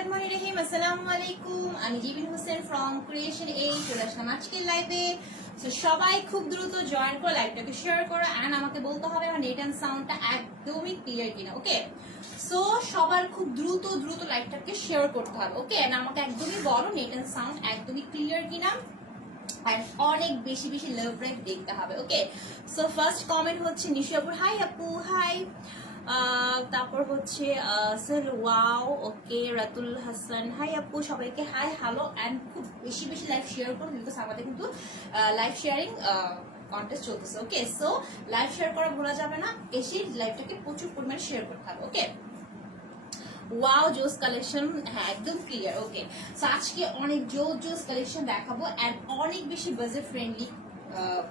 বিসমিল্লাহির রহমানির রহিম। আসসালামু আলাইকুম, আমি জিবিন হোসেন ফ্রম ক্রিয়েশন এই চলে আসলাম আজকের লাইভে। তো সবাই খুব দ্রুত জয়েন করে লাইভটাকে শেয়ার করো এন্ড আমাকে বলতে হবে আমার নেট এন্ড সাউন্ডটা একদমই ক্লিয়ার কিনা। ওকে, সো সবার খুব দ্রুত দ্রুত লাইভটাকে শেয়ার করতে হবে। ওকে, এন্ড আমাকে একদমই বলো নেট এন্ড সাউন্ড একদমই ক্লিয়ার কিনা, and অনেক বেশি বেশি লাভ রাইট দেখতে হবে। ওকে, সো ফার্স্ট কমেন্ট হচ্ছে নিশু আপুর হাই আপু হাই, তারপর হচ্ছে স্যার ওয়াও, ওকে রাতুল হাসান হাই আপু, সবাইকে হাই হ্যালো এন্ড খুব বেশি বেশি লাইভ শেয়ার করুন বিকজ আমাদের কিন্তু লাইভ শেয়ারিং কন্টেস্ট চলতেছে। ওকে, সো লাইভ শেয়ার করা ভোলা যাবে না, এসে লাইভটাকে প্রচুর পরিমাণে শেয়ার করতে হবে। ওকে, ওয়াও জোস কালেকশন, হ্যাঁ একদম ক্লিয়ার। ওকে, সো আজকে অনেক জোস কালেকশন দেখাবো এন্ড অনেক বেশি বাজেট ফ্রেন্ডলি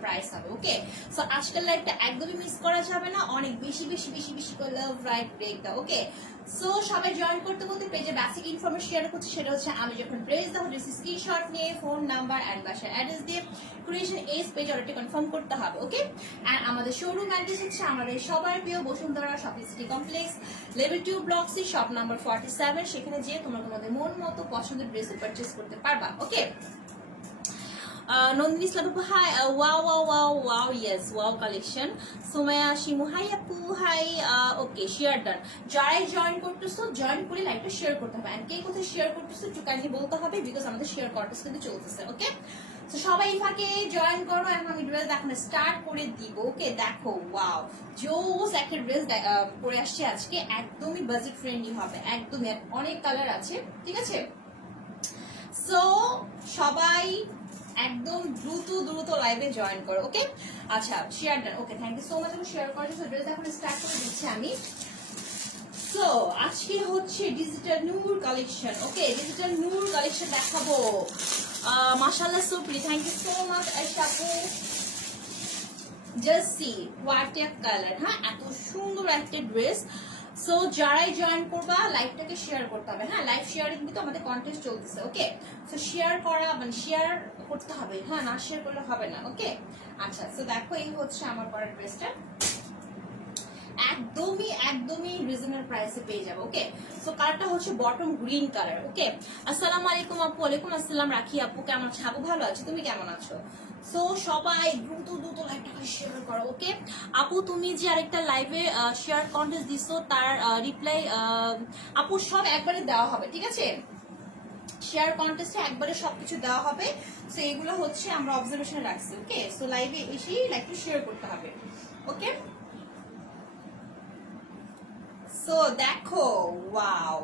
প্রাইস হবে। ওকে, সো আজকের লাইভটা একদমই মিস করা যাবে না, অনেক বেশি বেশি বেশি বেশি করে লাভ রাইট ব্রেক দাও। ওকে, সো সবাই জয়েন করতে বলতে পেজে বেসিক ইনফরমেশন শেয়ার করছি, সেটা হচ্ছে আমি যখন প্রেস দাও জাস্ট স্ক্রিনশট নিয়ে ফোন নাম্বার এন্ড বাসার অ্যাড্রেস দিয়ে creation as page already confirm করতে হবে। ওকে, এন্ড আমাদের শোরুম অ্যাড্রেস হচ্ছে আমাদের সবার প্রিয় Bashundhara shopping city complex level 2 block C shop number 47, সেখানে যেয়ে তোমরা তোমাদের মন মতো পছন্দের ড্রেস পারচেজ করতে পারবা। ওকে, নন্দিনী ইসলাম আপু hi, wow wow wow wow, yes wow collection. Sumaya Shimu hi আপু হাই, ওকে শেয়ার ডান। যারাই জয়েন করতেছো জয়েন করে লাইভটা শেয়ার করতে হবে এন্ড কে কোথায় শেয়ার করতেছো একটু কাইন্ডলি বলতে হবে বিকজ আমাদের শেয়ার কন্টেস্ট কিন্তু চলতেছে। ওকে, তো সবাই ফাঁকে জয়েন করো এখন আমি ড্রেস দেখানো স্টার্ট করে দিব। ওকে, দেখো ওয়াও জোস একটা ড্রেস পরে আসছে আজকে, একদমই বাজেট ফ্রেন্ডলি হবে, একদমই অনেক কালার আছে। ঠিক আছে, সো সবাই একদম দ্রুত দ্রুত লাইভে জয়েন করো। ওকে, আচ্ছা share done. Okay, thank you so much আমি শেয়ার করার জন্য। ড্রেস এখন স্টার্ট করে দিচ্ছি আমি। সো আজকে হচ্ছে digital Noor collection. Okay, digital Noor collection দেখাবো। মাশাআল্লাহ so pretty, thank you so much Ayesha আপু। Just see what a colour, হ্যাঁ এত সুন্দর একটা ড্রেস। সো যারাই জয়েন করবা লাইভটাকে শেয়ার করতে হবে। হ্যাঁ, লাইভ শেয়ারিং কিন্তু আমাদের কন্টেস্ট চলতেছে। ওকে, সো শেয়ার করা মানে শেয়ার করতে হবে, হ্যাঁ না শেয়ার করলে হবে না। ওকে, আচ্ছা সো দেখো এই হচ্ছে আমার পরের ড্রেসটা, একদমই একদমই রিজনেবল প্রাইসে পেয়ে যাবো। ওকে, সো কালারটা হচ্ছে বটম গ্রিন কালার। ওকে, আসসালামু আলাইকুম আপু। ওয়ালাইকুম আসসালাম রাখি আপু, কেমন আছো? আপু ভালো আছি, তুমি কেমন আছো? সো সবাই দ্রুত দ্রুত লাইভটাকে শেয়ার করো। ওকে আপু, তুমি যে আরেকটা লাইভে শেয়ার কন্টেস্ট দিছো তার রিপ্লাই আপু সব একবারে দেওয়া হবে। ঠিক আছে, শেয়ার কন্টেস্টে একবারে সবকিছু দেওয়া হবে। সো এগুলো হচ্ছে আমরা অবজারভেশনে রাখছি। ওকে, সো লাইভে এসেই লাইভটা শেয়ার করতে হবে। ওকে, সো দেখো ওয়াও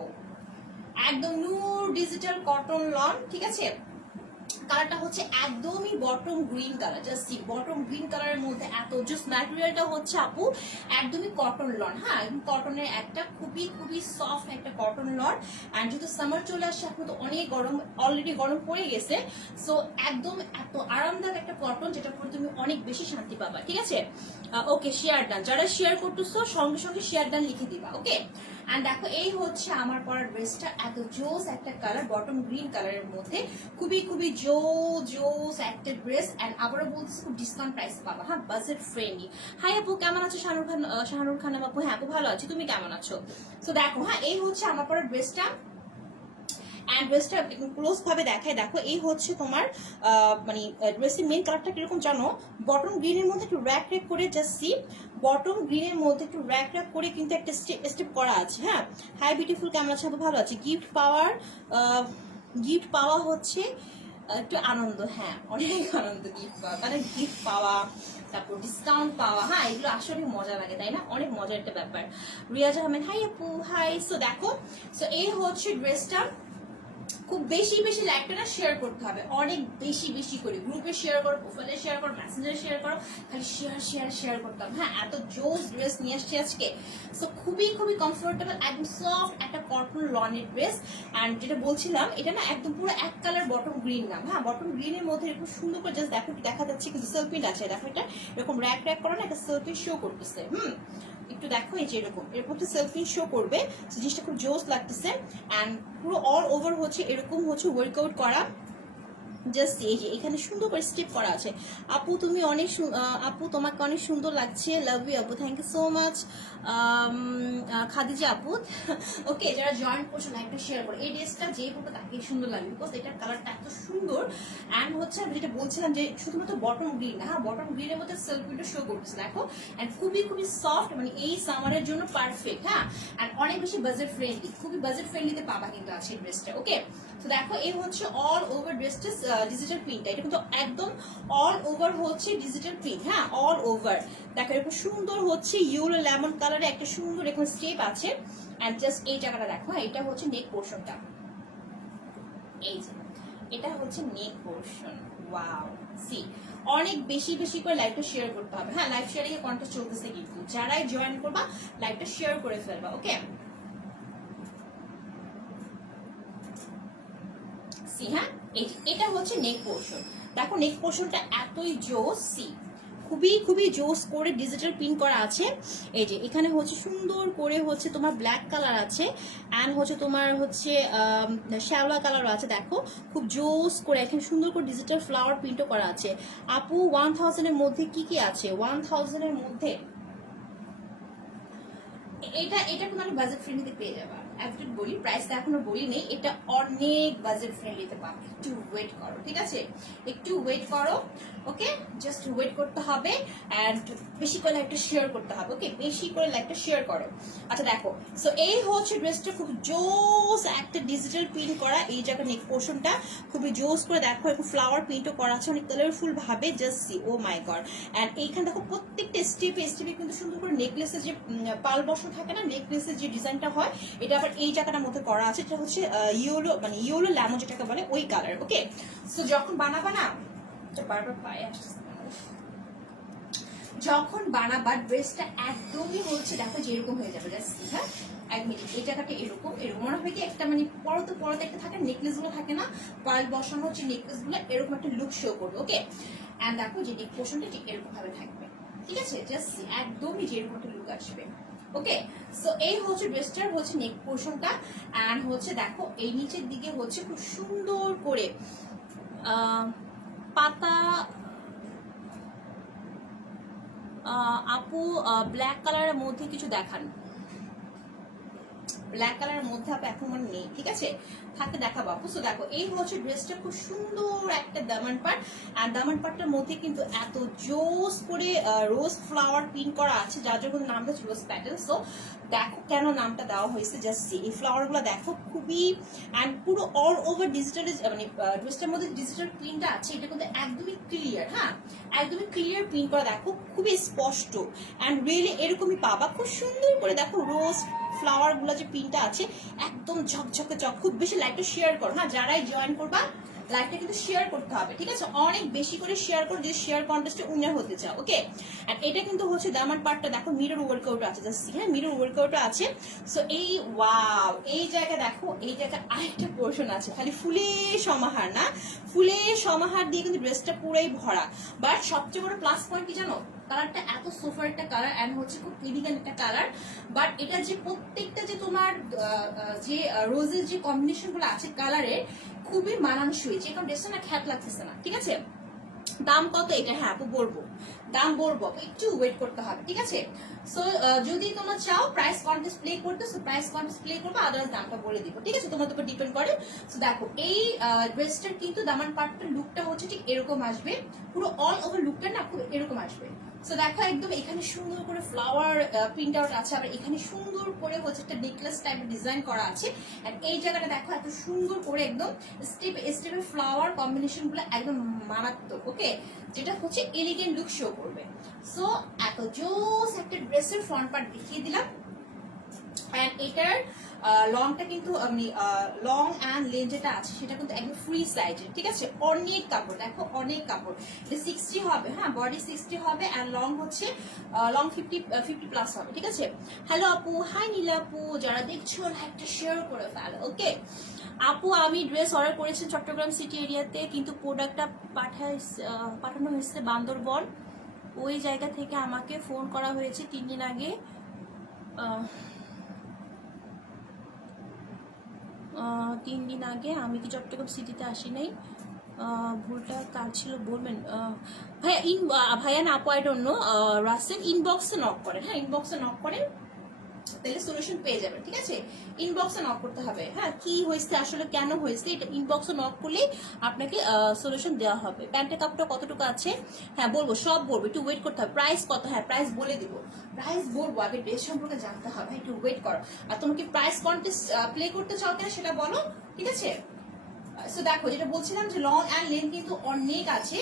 একদম নূর ডিজিটাল কটন লন। ঠিক আছে, কালারটা হচ্ছে একদমই bottom green colour. Just see bottom green কালারের মধ্যে এত জাস্ট ম্যাটেরিয়ালটা হচ্ছে আপু একদমই কটন লন। হ্যাঁ, কটনের একটা খুবই খুবই সফট একটা কটন লন এন্ড যেহেতু সামার চলে আসছে এখন তো অনেক গরম, অলরেডি গরম পড়ে গেছে। সো একদম এত আরামদায়ক একটা কটন যেটা পরে তুমি অনেক বেশি শান্তি পাবা। ঠিক আছে, ওকে শেয়ার ডান, যারা শেয়ার করতেছো সঙ্গে সঙ্গে শেয়ার ডান লিখে দিবা। ওকে, এন্ড দেখো এই হচ্ছে আমার পরার ড্রেসটা, এত জোস একটা কালার বটম গ্রিন কালারের মধ্যে, খুবই খুবই জোস একটা ড্রেস এন্ড আবারও বলছি খুব ডিসকাউন্ট প্রাইসে পাবা। হ্যাঁ, বাজেট ফ্রেন্ডলি। হাই আপু কেমন আছো? শাহরুখ খান আপু, হ্যাঁ আপু ভালো আছি, তুমি কেমন আছো? সো দেখো হ্যাঁ এই হচ্ছে আমার পরার ড্রেসটা এন্ড ড্রেসটা ক্লোজ ভাবে দেখায়। দেখো এই হচ্ছে তোমার মানে ড্রেসের মেন কালারটা কিরকম জানো, বটম গ্রিনের মধ্যে একটু র্যাক র্যাক করে, জাস্ট সি বটম গ্রিনের মধ্যে একটু র্যাক র্যাক করে কিন্তু একটা স্টেপ করা আছে। হ্যাঁ, হাই বিউটিফুল কেমন আছে? ভালো আছে। গিফট পাওয়া হচ্ছে একটু আনন্দ, হ্যাঁ অনেক আনন্দ গিফট পাওয়া, মানে গিফট পাওয়া তারপর ডিসকাউন্ট পাওয়া, হ্যাঁ এগুলো আসলে মজা লাগে তাই না, অনেক মজার একটা ব্যাপার। রিয়াজ আহমেদ হাই আপু হাই। সো দেখো, সো এই হচ্ছে ড্রেসটা, খুব বেশি বেশি লাইকটা না শেয়ার করতে হবে, অনেক বেশি বেশি করে গ্রুপে শেয়ার করো, প্রোফাইলে শেয়ার করো, মেসেঞ্জারে শেয়ার করো, খালি শেয়ার করতে হবে। হ্যাঁ, এত জোস ড্রেস নিয়ে আসছি আজকে। সো খুবই খুবই কমফোর্টেবল, একদম সফট একটা কটন লনের ড্রেস অ্যান্ড যেটা বলছিলাম এটা না একদম পুরো এক কালার বটম গ্রিন নাম। হ্যাঁ, বটম গ্রিনের মধ্যে এরকম সুন্দর করে জাস্ট দেখো দেখা যাচ্ছে কিন্তু সেলফিন আছে। দেখো এটা এরকম র্যাক র্যাক করো না, একটা সেলফিন শো করতেছে। একটু দেখো এই যে এরকম একটা সেলফিন শো করবে, জিনিসটা খুব জোস লাগতেছে। অ্যান্ড পুরো অল ওভার হচ্ছে এরকম হচ্ছে ওয়ার্কআউট করা জাস্ট এই যে এখানে সুন্দর করে স্টেপ করা আছে। আপু তুমি অনেক আপু তোমাকে অনেক সুন্দর লাগছে, লাভ ইউ আপু, thank you so much Khadija আপু। ওকে, যারা জয়েন করছো লাইকটা শেয়ার করো। এই ড্রেসটা যে পরবে তাকে সুন্দর লাগবে, বিকজ এটার কালারটা এত সুন্দর। অ্যান্ড হচ্ছে আমি যেটা বলছিলাম যে শুধুমাত্র বটম গ্রিন, হ্যাঁ বটম গ্রিনের মধ্যে সেলফ প্রিন্টটা শো করতেছে দেখো। অ্যান্ড খুবই খুবই সফট, মানে এই সামারের জন্য পারফেক্ট। হ্যাঁ, অ্যান্ড অনেক বেশি বাজেট ফ্রেন্ডলি, খুবই বাজেট ফ্রেন্ডলিতে পাবা কিন্তু আছে এই ড্রেসটা। ওকে, তো দেখো এই হচ্ছে অল ওভার ড্রেসটা ডিজিটাল প্রিন্টটা, এটা কিন্তু একদম অল ওভার হচ্ছে ডিজিটাল প্রিন্ট। হ্যাঁ, অল ওভার দেখো এরকম সুন্দর হচ্ছে ইয়েলো লেমন কালারে একটা সুন্দর এরকম স্টেপ আছে। এন্ড জাস্ট এই জায়গাটা দেখো, এটা হচ্ছে নেক পোর্শনটা, এই যে এটা হচ্ছে নেক পোর্শন। ওয়াও, সি অনেক বেশি বেশি করে লাইভটা শেয়ার করতে হবে। হ্যাঁ, লাইভ শেয়ারিং এর কন্টেস্ট চলতেছে, কিন্তু যারাই জয়েন করবা লাইভটা শেয়ার করে ফেলবা। ওকে, সি হ্যাঁ, এটা হচ্ছে নেক পোর্শন। দেখো নেক পোর্শনটা এতই জোস, সি খুবই খুবই জোস করে ডিজিটাল প্রিন্ট করা আছে। এই যে এখানে হচ্ছে সুন্দর করে হচ্ছে তোমার ব্ল্যাক কালার আছে, অ্যান্ড হচ্ছে তোমার হচ্ছে শ্যাওলা কালারও আছে। দেখো খুব জোস করে এখানে সুন্দর করে ডিজিটাল ফ্লাওয়ার প্রিন্টও করা আছে। আপু 1000 এর মধ্যে কি কি আছে? 1000 এর মধ্যে এটা এটা তোমার বাজেট ফ্রেন্ডলিতে পেয়ে যাবা। একটু বলি প্রাইসটা এখনো বলি নেই, এটা অনেক বাজেট ফ্রেন্ডলিতে পাবে। একটু ওয়েট করো, ঠিক আছে, একটু ওয়েট করো। ওকে, জাস্ট ওয়েট করতে হবে অ্যান্ড বেশি করে লাইকটা শেয়ার করতে হবে। ওকে, বেশি করে লাইকটা শেয়ার করো। আচ্ছা দেখো, সো এই হচ্ছে ড্রেসটা খুব জোস একটা ডিজিটাল প্রিন্ট করা, এই জায়গায় নেক পোর্শনটা খুবই জোস করে দেখো, একটু ফ্লাওয়ার প্রিন্টও করা আছে অনেক কালারফুল ভাবে। Just see, oh my god. And এইখানে দেখো প্রত্যেকটা স্টেপে স্টেপে কিন্তু সুন্দর করে নেকলেসের যে পাল বসানো থাকে না, নেকলেসের যে ডিজাইনটা হয়, এটা আবার এই জায়গাটার মধ্যে করা আছে। এটা হচ্ছে ইয়েলো, মানে ইয়েলো লেমন যেটাকে বলে ওই কালার। ওকে, সো যখন বানাবা না, বারবার পায়ে আসছে, যখন বানাবা ড্রেসটা একদমই হচ্ছে দেখো যেরকম হয়ে যাবে। জাস্ট হ্যাঁ, এক মিনিট, এই জায়গাটা এরকম এরকম মনে হয় কি একটা মানে পরতে পরতে একটা থাকে, নেকলেস গুলো থাকে না, পার্ল বসানো হচ্ছে নেকলেস গুলো, এরকম একটা লুক শো করবে। ওকে, এন্ড দেখো যে নেক পোর্শনটা ঠিক এরকম ভাবে থাকবে, ঠিক আছে, জাস্ট একদমই যেরকম একটা লুক আসবে। ওকে, সো এই হচ্ছে ড্রেসটার হচ্ছে নেক পোর্শনটা। এন্ড হচ্ছে দেখো এই নিচের দিকে হচ্ছে খুব সুন্দর করে পাতা। আপু ব্ল্যাক কালারের মধ্যে কিছু দেখান। ব্ল্যাক কালারের মধ্যে আপু এখন মানে নেই, ঠিক আছে, থাকতে দেখাবো আপু। সো দেখো এই হচ্ছে ড্রেসটা খুব সুন্দর একটা দামান পাট, আর দামান পাটটার মধ্যে কিন্তু এত জোস করে রোজ ফ্লাওয়ার প্রিন্ট করা আছে, যার জন্য নামটা হচ্ছে রোজ প্যাটেল। সো দেখো কেন নামটা দেওয়া হয়েছে, জাস্ট এই ফ্লাওয়ার গুলো দেখো খুবই, অ্যান্ড পুরো অল ওভার ডিজিটাল, মানে ড্রেসটার মধ্যে ডিজিটাল প্রিন্টটা আছে, এটা কিন্তু একদমই ক্লিয়ার। হ্যাঁ, একদমই ক্লিয়ার প্রিন্ট করা, দেখো খুবই স্পষ্ট, অ্যান্ড রিয়েলি এরকমই পাবা। খুব সুন্দর করে দেখো রোজ ফ্লাওয়ার গুলো যে প্রিন্টটা আছে একদম ঝকঝকে চক। খুব বেশি লাইকটা শেয়ার করো, না যারাই জয়েন করবা লাইকটা কিন্তু শেয়ার করতে হবে, ঠিক আছে, অনেক বেশি করে শেয়ার করো যদি শেয়ার কন্টেস্টে উইনার হতে চাও। ওকে, আর এটা কিন্তু হচ্ছে দামান পার্টটা দেখো মিরর ওয়ার্কআউট আছে, জাস্ট হ্যাঁ মিরর ওয়ার্কআউট আছে। সো এই ওয়াও, এই জায়গা দেখো, এই জায়গায় আরেকটা পোর্শন আছে, খালি ফুলের সমাহার না, ফুলের সমাহার দিয়ে কিন্তু ড্রেসটা পুরাই ভরা। বাট সবচেয়ে বড় প্লাস পয়েন্ট কি জানো, কালারটা এত সোফার একটা কালার, এন্ড হচ্ছে খুব এলিগেন্ট একটা কালার। বাট এটা যে প্রত্যেকটা যে তোমার যে রোজের যে কম্বিনেশন গুলো আছে কালারের, খুবই মানানসই, যে কারণ ড্রেসটা না খ্যাত লাগতেছে না, ঠিক আছে। দাম কত এটা? হ্যাঁ আপু বলবো, দাম বলবো, একটু ওয়েট করতে হবে, ঠিক আছে। সো যদি তোমরা চাও প্রাইস কন্টেস্ট প্লে করতে, সো প্রাইস কন্টেস্ট প্লে করবো, আদার্স দামটা বলে দিব, ঠিক আছে, তোমাদের উপর ডিপেন্ড করে। সো দেখো এই ড্রেসটার কিন্তু দামান পার্টটার লুকটা হচ্ছে ঠিক এরকম আসবে, পুরো অল ওভার লুকটা না খুব এরকম আসবে। সো দেখো একদম এখানে সুন্দর করে ফ্লাওয়ার প্রিন্ট আউট আছে, আবার এখানে সুন্দর করে হচ্ছে একটা নেকলেস টাইপের ডিজাইন করা আছে। এন্ড এই জায়গাটা দেখো এত সুন্দর করে একদম স্টেপ স্টেপের ফ্লাওয়ার কম্বিনেশন গুলো একদম মারাত্মক। ওকে, যেটা হচ্ছে এলিগেন্ট লুক শো করবে। সো এত জোস একটা ড্রেসের ফ্রন্ট পার্ট দেখিয়ে দিলাম। এন্ড এটার লংটা কিন্তু আমি লং অ্যান্ড লেন্থ যেটা আছে সেটা কিন্তু একদম ফ্রি সাইজের, ঠিক আছে, অনেক কাপড় দেখো, অনেক কাপড়। এটা 60 হবে, হ্যাঁ বডি 60 হবে, অ্যান্ড লং হচ্ছে লং 50 প্লাস হবে, ঠিক আছে। হ্যালো আপু, হাই নীলা আপু, যারা দেখছো লাইকটা শেয়ার করে ফেলো। ওকে আপু, আমি ড্রেস অর্ডার করেছি চট্টগ্রাম সিটি এরিয়াতে, কিন্তু প্রোডাক্টটা পাঠানো হয়েছে বান্দরবন। ওই জায়গা থেকে আমাকে ফোন করা হয়েছে 3 দিন আগে। 3 দিন আগে আমি কি চট্টগ্রাম সিটিতে আসি নাই, ভুলটা কার ছিল বলবেন ভাইয়া ভাইয়া না আপু আই ডোন্ট নো রাসেল ইনবক্সে নক করেন, হ্যাঁ ইনবক্সে নক করেন, তাহলে সলিউশন পেয়ে যাবেন, ঠিক আছে। ইনবক্সে নক করতে হবে, হ্যাঁ কি হয়েছে আসলে কেন হয়েছে এটা ইনবক্সে নক করলে আপনাকে সলিউশন দেওয়া হবে। প্যান্টের কাপড়টা কতটুকু আছে হ্যাঁ বলবো, সব বলবো, একটু ওয়েট করতে হবে। প্রাইস কত, হ্যাঁ প্রাইস বলে দিব, প্রাইস বলবো, আগে ড্রেস সম্পর্কে জানতে হবে, একটু ওয়েট করো। আর তুমি কি প্রাইস কন্টেস্ট প্লে করতে চাও কিনা সেটা বলো, ঠিক আছে। সো দেখো যেটা বলছিলাম যে লং অ্যান্ড লেন্থ কিন্তু অনেক আছে।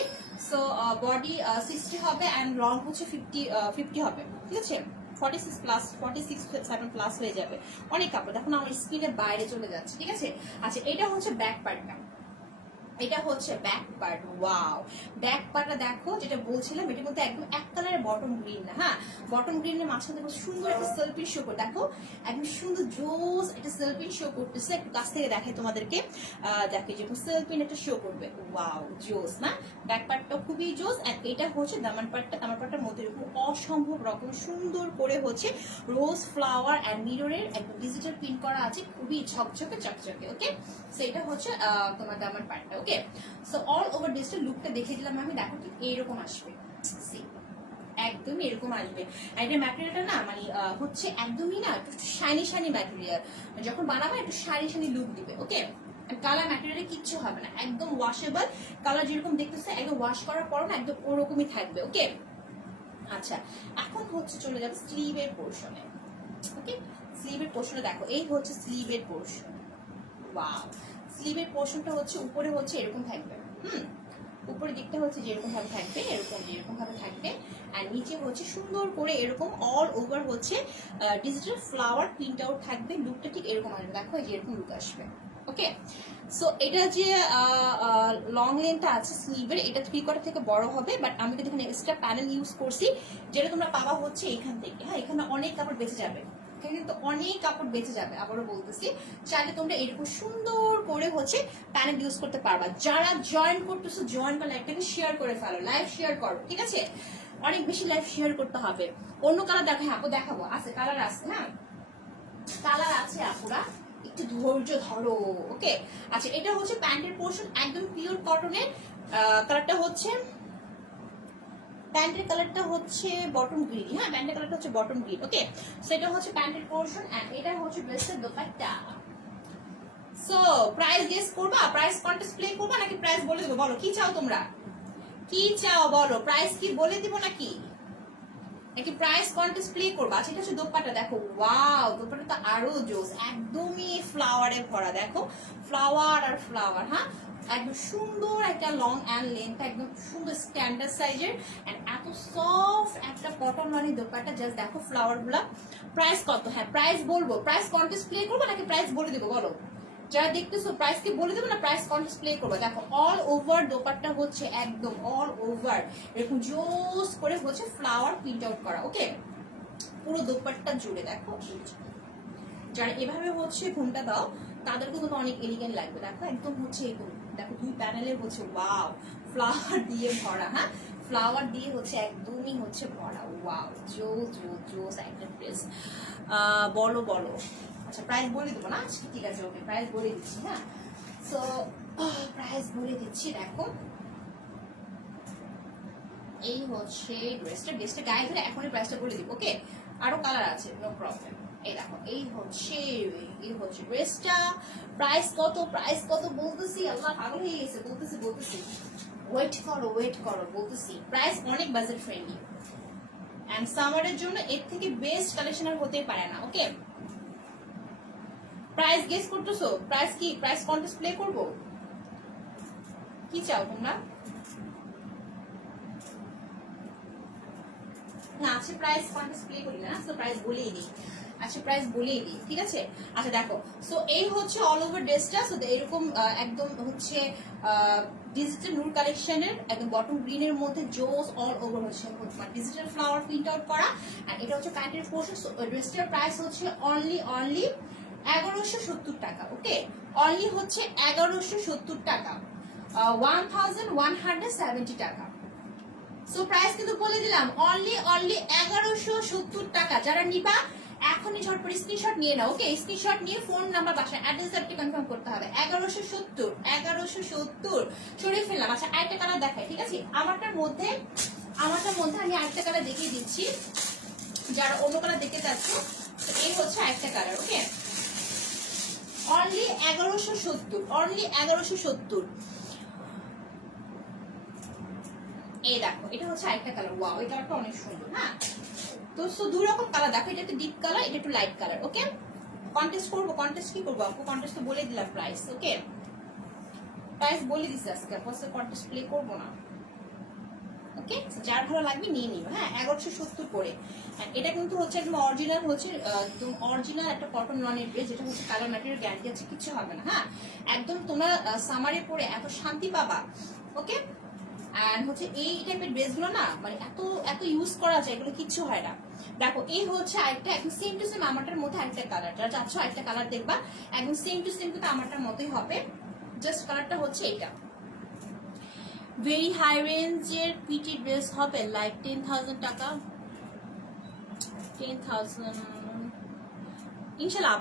সো বডি 60 হবে অ্যান্ড লং হচ্ছে 50 হবে, ঠিক আছে। 46 প্লাস 46-7 প্লাস হয়ে যাবে, অনেক কাপড়। দেখো না আমার স্ক্রিনের বাইরে চলে যাচ্ছে, ঠিক আছে। আচ্ছা এটা হচ্ছে ব্যাক পার্টটা, এটা হচ্ছে ব্যাক পার্ট। ওয়াও, ব্যাক পার্টটা দেখো যেটা বলছিলাম এটার মধ্যে একদম এক কালারের বটম গ্রিন না, হ্যাঁ বটম গ্রিনের মাঝখানে দেখো সুন্দর একটা সেলফি শো করে, দেখো একদম সুন্দর জোস একটা সেলফি শো করতেছে। একটু কাছ থেকে দেখাই তোমাদেরকে, দেখো যেরকম সেলফিন একটা শো করবে। ওয়াও জোস না, ব্যাক পার্টটা খুবই জোস। আর এটা হচ্ছে দামান পার্টটা, দামান পার্টটার মধ্যে এরকম অসম্ভব রকম সুন্দর করে হচ্ছে রোজ ফ্লাওয়ার অ্যান্ড মিররের একদম ডিজিটাল প্রিন্ট করা আছে, খুবই ঝকঝকে চকচকে। ওকে, সেটা হচ্ছে তোমার দামান পার্টটা। ওকে, সো অল ওভার ড্রেসটার লুকটা দেখে দিলাম আমি, দেখো ঠিক এইরকম আসবে, একদমই এরকম আসবে। আর এটা ম্যাটেরিয়ালটা না মানে হচ্ছে একদমই না একটু শাইনি শাইনি ম্যাটেরিয়াল, যখন বানাবে একটু শাইনি শাইনি লুক দিবে। ওকে, কালার ম্যাটেরিয়ালে কিচ্ছু হবে না, একদম ওয়াশেবল, কালার যেরকম দেখতেছে একদম ওয়াশ করার পর না একদম ওরকমই থাকবে। ওকে, আচ্ছা এখন হচ্ছে চলে যাবে স্লিভের পোর্শনে। ওকে, স্লিভের পোর্শনে দেখো এই হচ্ছে স্লিভের পোর্শন। ওয়াও, স্লিভের পোর্শনটা হচ্ছে উপরে হচ্ছে এরকম থাকবে, উপরের দিকটা হচ্ছে যেরকম ভাবে থাকবে যেরকম ভাবে থাকবে। আর নিচে হচ্ছে সুন্দর করে এরকম অল ওভার হচ্ছে ডিজিটাল ফ্লাওয়ার প্রিন্ট আউট থাকবে। লুকটা ঠিক এরকম আসবে, দেখো এই যে এরকম লুক আসবে। ওকে, সো এটা যে লং লেন্থটা আছে স্লিভের, এটা 3/4 থেকে বড় হবে, বাট আমি কিন্তু এখানে এক্সট্রা প্যানেল ইউজ করছি, যেটা তোমরা পাবা হচ্ছে এখান থেকে। হ্যাঁ, এখানে অনেক কাপড় বেঁচে যাবে, কিন্তু অনেক কাপড় বেঁচে যাবে। আবারও বলতেছি, চাইলে তোমরা এরকম সুন্দর করে হচ্ছে প্যানেল ইউজ করতে পারবা। যারা জয়েন করতেছো জয়েন বা লাইভটাকে শেয়ার করে ফেলো, লাইভ শেয়ার করো, ঠিক আছে। অনেক বেশি লাইভ শেয়ার করতে হবে। অন্য কালার দেখো, হ্যাঁ আপু দেখাবো, আছে কালার আছে, হ্যাঁ কালার আছে আপুরা, একটু ধৈর্য ধরো। ওকে, আচ্ছা এটা হচ্ছে প্যান্টের পোর্শন, একদম পিওর কটনের। কালারটা হচ্ছে প্যান্টের কালারটা হচ্ছে বটম গ্রিন, হ্যাঁ প্যান্টের কালারটা হচ্ছে বটম গ্রিন। ওকে, সেটা হচ্ছে প্যান্টের পোর্শন এন্ড এটা হচ্ছে ড্রেসের দোপাট্টা। সো প্রাইস গেস করবা, প্রাইস কন্টেস্ট প্লে করবা নাকি প্রাইস বলে দেবো? বলো কি চাও তোমরা, কি চাও বলো, প্রাইস কি বলে দিব নাকি প্রাইস কন্টেস্ট প্লে করবা? আচ্ছা এটা হচ্ছে দোপাট্টা, দেখো ওয়াও দোপাট্টা তো আরো জোস, একদমই ফ্লাওয়ারে ভরা, দেখো ফ্লাওয়ার আর ফ্লাওয়ার, হ্যাঁ একদম সুন্দর একটা লং অ্যান্ড লেন্থ, একদম সুন্দর স্ট্যান্ডার্ড সাইজের এন্ড এত সফট একটা কটন মানে দোপাট্টা। জাস্ট দেখো ফ্লাওয়ার গুলা। প্রাইস কত? হ্যাঁ প্রাইস বলবো, প্রাইস কন্টেস্ট প্লে করবো নাকি প্রাইস বলে দেবো বলো? যারা দেখতেছো প্রাইস কি বলে দেবো না প্রাইস কন্টেস্ট প্লে করবো? দেখো অল ওভার দোপাট্টা হচ্ছে একদম অল ওভার এরকম জোস করে হচ্ছে ফ্লাওয়ার প্রিন্ট আউট করা। ওকে, পুরো দোপাট্টা জুড়ে দেখো, যারা এভাবে হচ্ছে ঘুমটা দাও তাদেরকে কিন্তু অনেক এলিগেন্ট লাগবে। দেখো একদম হচ্ছে এরকম, দেখো দুই প্যানেলে হচ্ছে ওয়াও ফ্লাওয়ার দিয়ে ভরা, হ্যাঁ ফ্লাওয়ার দিয়ে হচ্ছে একদমই হচ্ছে ভরা। ওয়াও জোস জোস জোস একটা ড্রেস। বলো বলো, আচ্ছা প্রাইস বলে দেবো না? আচ্ছা ঠিক আছে, ওকে প্রাইস বলে দিচ্ছি। হ্যাঁ, সো প্রাইস বলে দিচ্ছি। দেখো এই হচ্ছে ড্রেসটা গায়ে ধরে এখনই প্রাইসটা বলে দিব। ওকে, আরো কালার আছে, নো প্রবলেম। এই দেখো এই হচ্ছে ড্রেসটা। প্রাইস কত, প্রাইস কত বলতেছি, আল্লাহ পাগল হয়ে গেছে, বলতেছি ওয়েট করো বলতেছি। প্রাইস অনেক বাজেট ফ্রেন্ডলি এন্ড সামারের জন্য এর থেকে বেস্ট কালেকশন আর হতেই পারে না। ওকে, প্রাইস গেস করতেছো? প্রাইস কি, প্রাইস কন্টেস্ট প্লে করব? কি চাও তোমরা? না আচ্ছা প্রাইস কন্টেস্ট প্লে করি না, তো প্রাইস বলেই দিই। আচ্ছা প্রাইস বলেই দিই, ঠিক আছে। আচ্ছা দেখো, সো এই হচ্ছে অল ওভার ড্রেসটা। সো এরকম একদম হচ্ছে ডিজিটাল নূর কালেকশনের একদম বটম গ্রিনের মধ্যে জোস অল ওভার হচ্ছে ডিজিটাল ফ্লাওয়ার প্রিন্ট আউট করা। আর এটা হচ্ছে প্যান্টের পোর্শন। ড্রেসটার প্রাইস হচ্ছে অনলি 1170 টাকা। ওকে, অনলি হচ্ছে 1170 টাকা, 1170 টাকা। সো প্রাইস কিন্তু বলে দিলাম, অনলি 1170 টাকা। যারা নিবা এখনই ঝটপট স্ক্রিনশট নিয়ে নাও। ওকে, স্ক্রিনশট নিয়ে ফোন নাম্বার বাসায় অ্যাড্রেসটা কনফার্ম করতে হবে। 1170 সরিয়ে ফেললাম। আচ্ছা আরেকটা কালার দেখাই, ঠিক আছে? আমারটার মধ্যে আমি আরেকটা কালার দেখিয়ে দিচ্ছি, যারা অন্য কালার দেখতে চাচ্ছ। তো এই হচ্ছে আরেকটা কালার। ওকে, অনলি 1170। এই দেখো, এটা হচ্ছে আরেকটা কালার। ওয়াও, এই কালারটা অনেক সুন্দর। হ্যাঁ, তো দুই রকম কালার দেখো, এটা একটু ডিপ কালার, এটা একটু লাইট কালার। ওকে, কন্টেস্ট করবো। কন্টেস্ট কি করবো আপু? কন্টেস্ট তো বলে দিলাম প্রাইস। ওকে, প্রাইস বলে দিচ্ছি আজকে, কন্টেস্ট প্লে করবো না। ওকে, যার ভালো লাগবে নিয়ে নিও। হ্যাঁ, 1170 করে। এটা কিন্তু হচ্ছে একদম অরিজিনাল, হচ্ছে একদম অরিজিনাল একটা কটন লনের ড্রেস, যেটা হচ্ছে কালার ম্যাটেরিয়াল গ্যারান্টি আছে, কিছু হবে না। হ্যাঁ, একদম তোমরা সামারে পরে এত শান্তি পাবা। ওকে, এন্ড হচ্ছে এই টাইপের ড্রেসগুলো না, মানে এত এত ইউজ করা যায়, এগুলো কিচ্ছু হয় না। দেখো, এই হচ্ছে আরেকটা একদম সেম টু সেম আমারটার মধ্যে আরেকটা কালার। যারা চাচ্ছ আরেকটা কালার দেখবা, একদম সেম টু সেম কিন্তু আমারটার মতোই হবে, জাস্ট কালারটা হচ্ছে এটা। ভেরি হাই রেঞ্জের পিটি ড্রেস হবে লাইক 10,000 টাকা। 10,000 ইনশাল্লাহ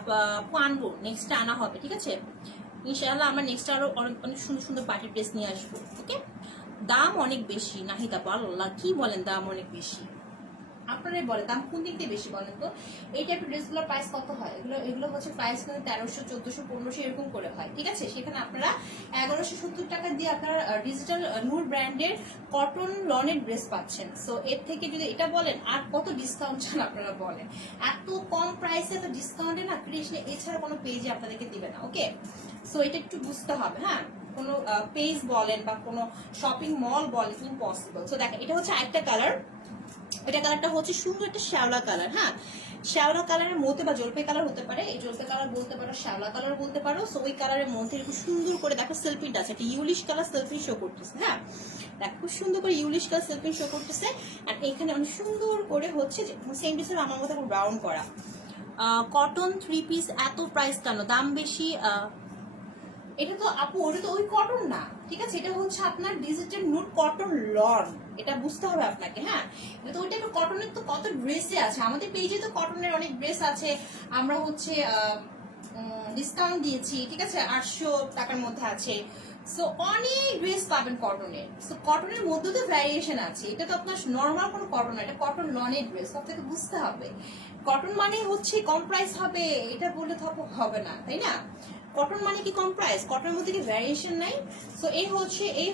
আনবো, নেক্সট আনা হবে, ঠিক আছে? ইনশাল্লাহ আমরা নেক্সট আরো অনেক সুন্দর সুন্দর পার্টি ড্রেস নিয়ে আসবো। ওকে, দাম অনেক বেশি নাহিদা, আল্লাহ কি বলেন দাম অনেক বেশি? আপনারাই বলে দাম কোন দিক দিয়ে বেশি বলেন তো? এই টাইপের ড্রেসগুলোর প্রাইস কত হয়? এগুলো হচ্ছে প্রাইস কিন্তু 1300, 1400, 1500 এরকম করে হয়, ঠিক আছে? সেখানে আপনারা 1170 টাকা দিয়ে আপনারা ডিজিটাল নূর ব্র্যান্ডের কটন লনের ড্রেস পাচ্ছেন। সো এর থেকে যদি এটা বলেন, আর কত ডিসকাউন্ট চান আপনারা বলেন? এত কম প্রাইসে এত ডিসকাউন্টে না ক্রিয়েশনে এছাড়া কোনো পেজে আপনাদেরকে দিবে না। ওকে, সো এটা একটু বুঝতে হবে। হ্যাঁ, কোনো পেজ বলেন বা কোনো শপিং মল বলেন, ইম্পসিবল। সো দেখেন, এটা হচ্ছে আরেকটা কালার। এটা কালারটা হচ্ছে সুন্দর একটা শ্যাওলা কালার। হ্যাঁ, শ্যাওলা কালারের মধ্যে বা জলপাই কালার হতে পারে, এই জলপাই কালার বলতে পারো, শ্যাওলা কালার বলতে পারো। সো ওই কালারের মধ্যে খুব সুন্দর করে দেখো সেলফিনটা আছে, একটা ইউলিশ কালার সেলফিন শো করতেছে। হ্যাঁ, দেখো খুব সুন্দর করে ইউলিশ কালার সেলফিন শো করতেছে। আর এখানে অনেক সুন্দর করে হচ্ছে সেম ডিসের আমার মতো ব্রাউন করা কটন 3 পিস। এত প্রাইস কেন? দাম বেশি? এটা তো আপু, ওটা তো ওই কটন না, ঠিক আছে? এটা হচ্ছে আপনার ডিজিটাল নুট কটন লন, এটা বুঝতে হবে আপনাকে। হ্যাঁ, এটা তো ওই টাইপের কটনের তো কত ড্রেসে আছে, আমাদের পেজে তো কটনের অনেক ড্রেস আছে। আমরা হচ্ছে ডিসকাউন্ট দিয়েছি, ঠিক আছে? 800 টাকার মধ্যে আছে। সো অনেক ড্রেস পাবেন কটনের। সো কটনের মধ্যে তো ভ্যারিয়েশন আছে, এটা তো আপনার নর্মাল কোনো কটন না, এটা কটন লনের ড্রেস, আপনাকে বুঝতে হবে। কটন মানে হচ্ছে কম প্রাইস হবে, এটা বললে তো হবে না, তাই না? কটন মানে কি কম প্রাইস? কটনের মধ্যে কি ভ্যারিয়েশন নাই? সো এই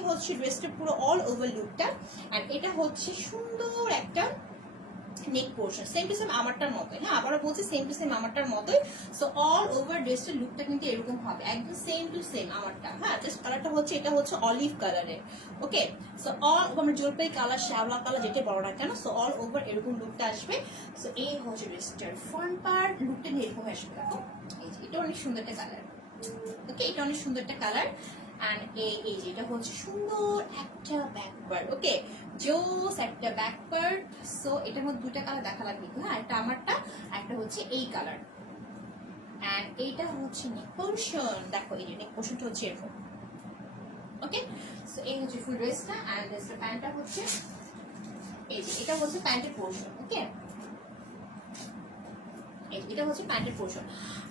হচ্ছে ড্রেসটা পুরো অল ওভার লুকটা। আর এটা হচ্ছে সুন্দর একটা neck portion, same to same আমারটার মতো। হ্যাঁ, আবারও বলছি সেম টু সেম আমারটার মতোই। সো অল ওভার ড্রেসটার লুকটা কিন্তু এরকম হবে, একদম সেম টু সেম আমারটা। হ্যাঁ, জাস্ট কালারটা হচ্ছে, এটা হচ্ছে অলিভ কালারের। ওকে, সো অল ওভার জলপাই কালার, শ্যাওলা কালার, যেটা বড় না কেন, সো অল ওভার এরকম লুকটা আসবে। সো এই হচ্ছে ড্রেসটার ফ্রন্ট পার্ট, লুকটা এরকম আসবে। দেখো, এই যে এটা অনেক সুন্দর একটা কালার। ওকে, এটা অনেক সুন্দর একটা কালার। এন্ড এই যে এটা হচ্ছে সুন্দর একটা ব্যাক পার্ট। ওকে, জোস একটা ব্যাক পার্ট। সো এটার মধ্যে দুইটা কালার দেখা লাগবে। হ্যাঁ, একটা আমারটা, একটা হচ্ছে এই কালার। এন্ড এইটা হচ্ছে নেক পোর্শন। দেখো, এই যে নেক পোর্শনটা হচ্ছে এরকম। ওকে, সো এই হচ্ছে ফুল ড্রেসটা। এন্ড ড্রেসটার প্যান্টটা হচ্ছে এই যে, এটা হচ্ছে প্যান্টের পোর্শন। ওকে, এটা হচ্ছে প্যান্টের পোর্শন।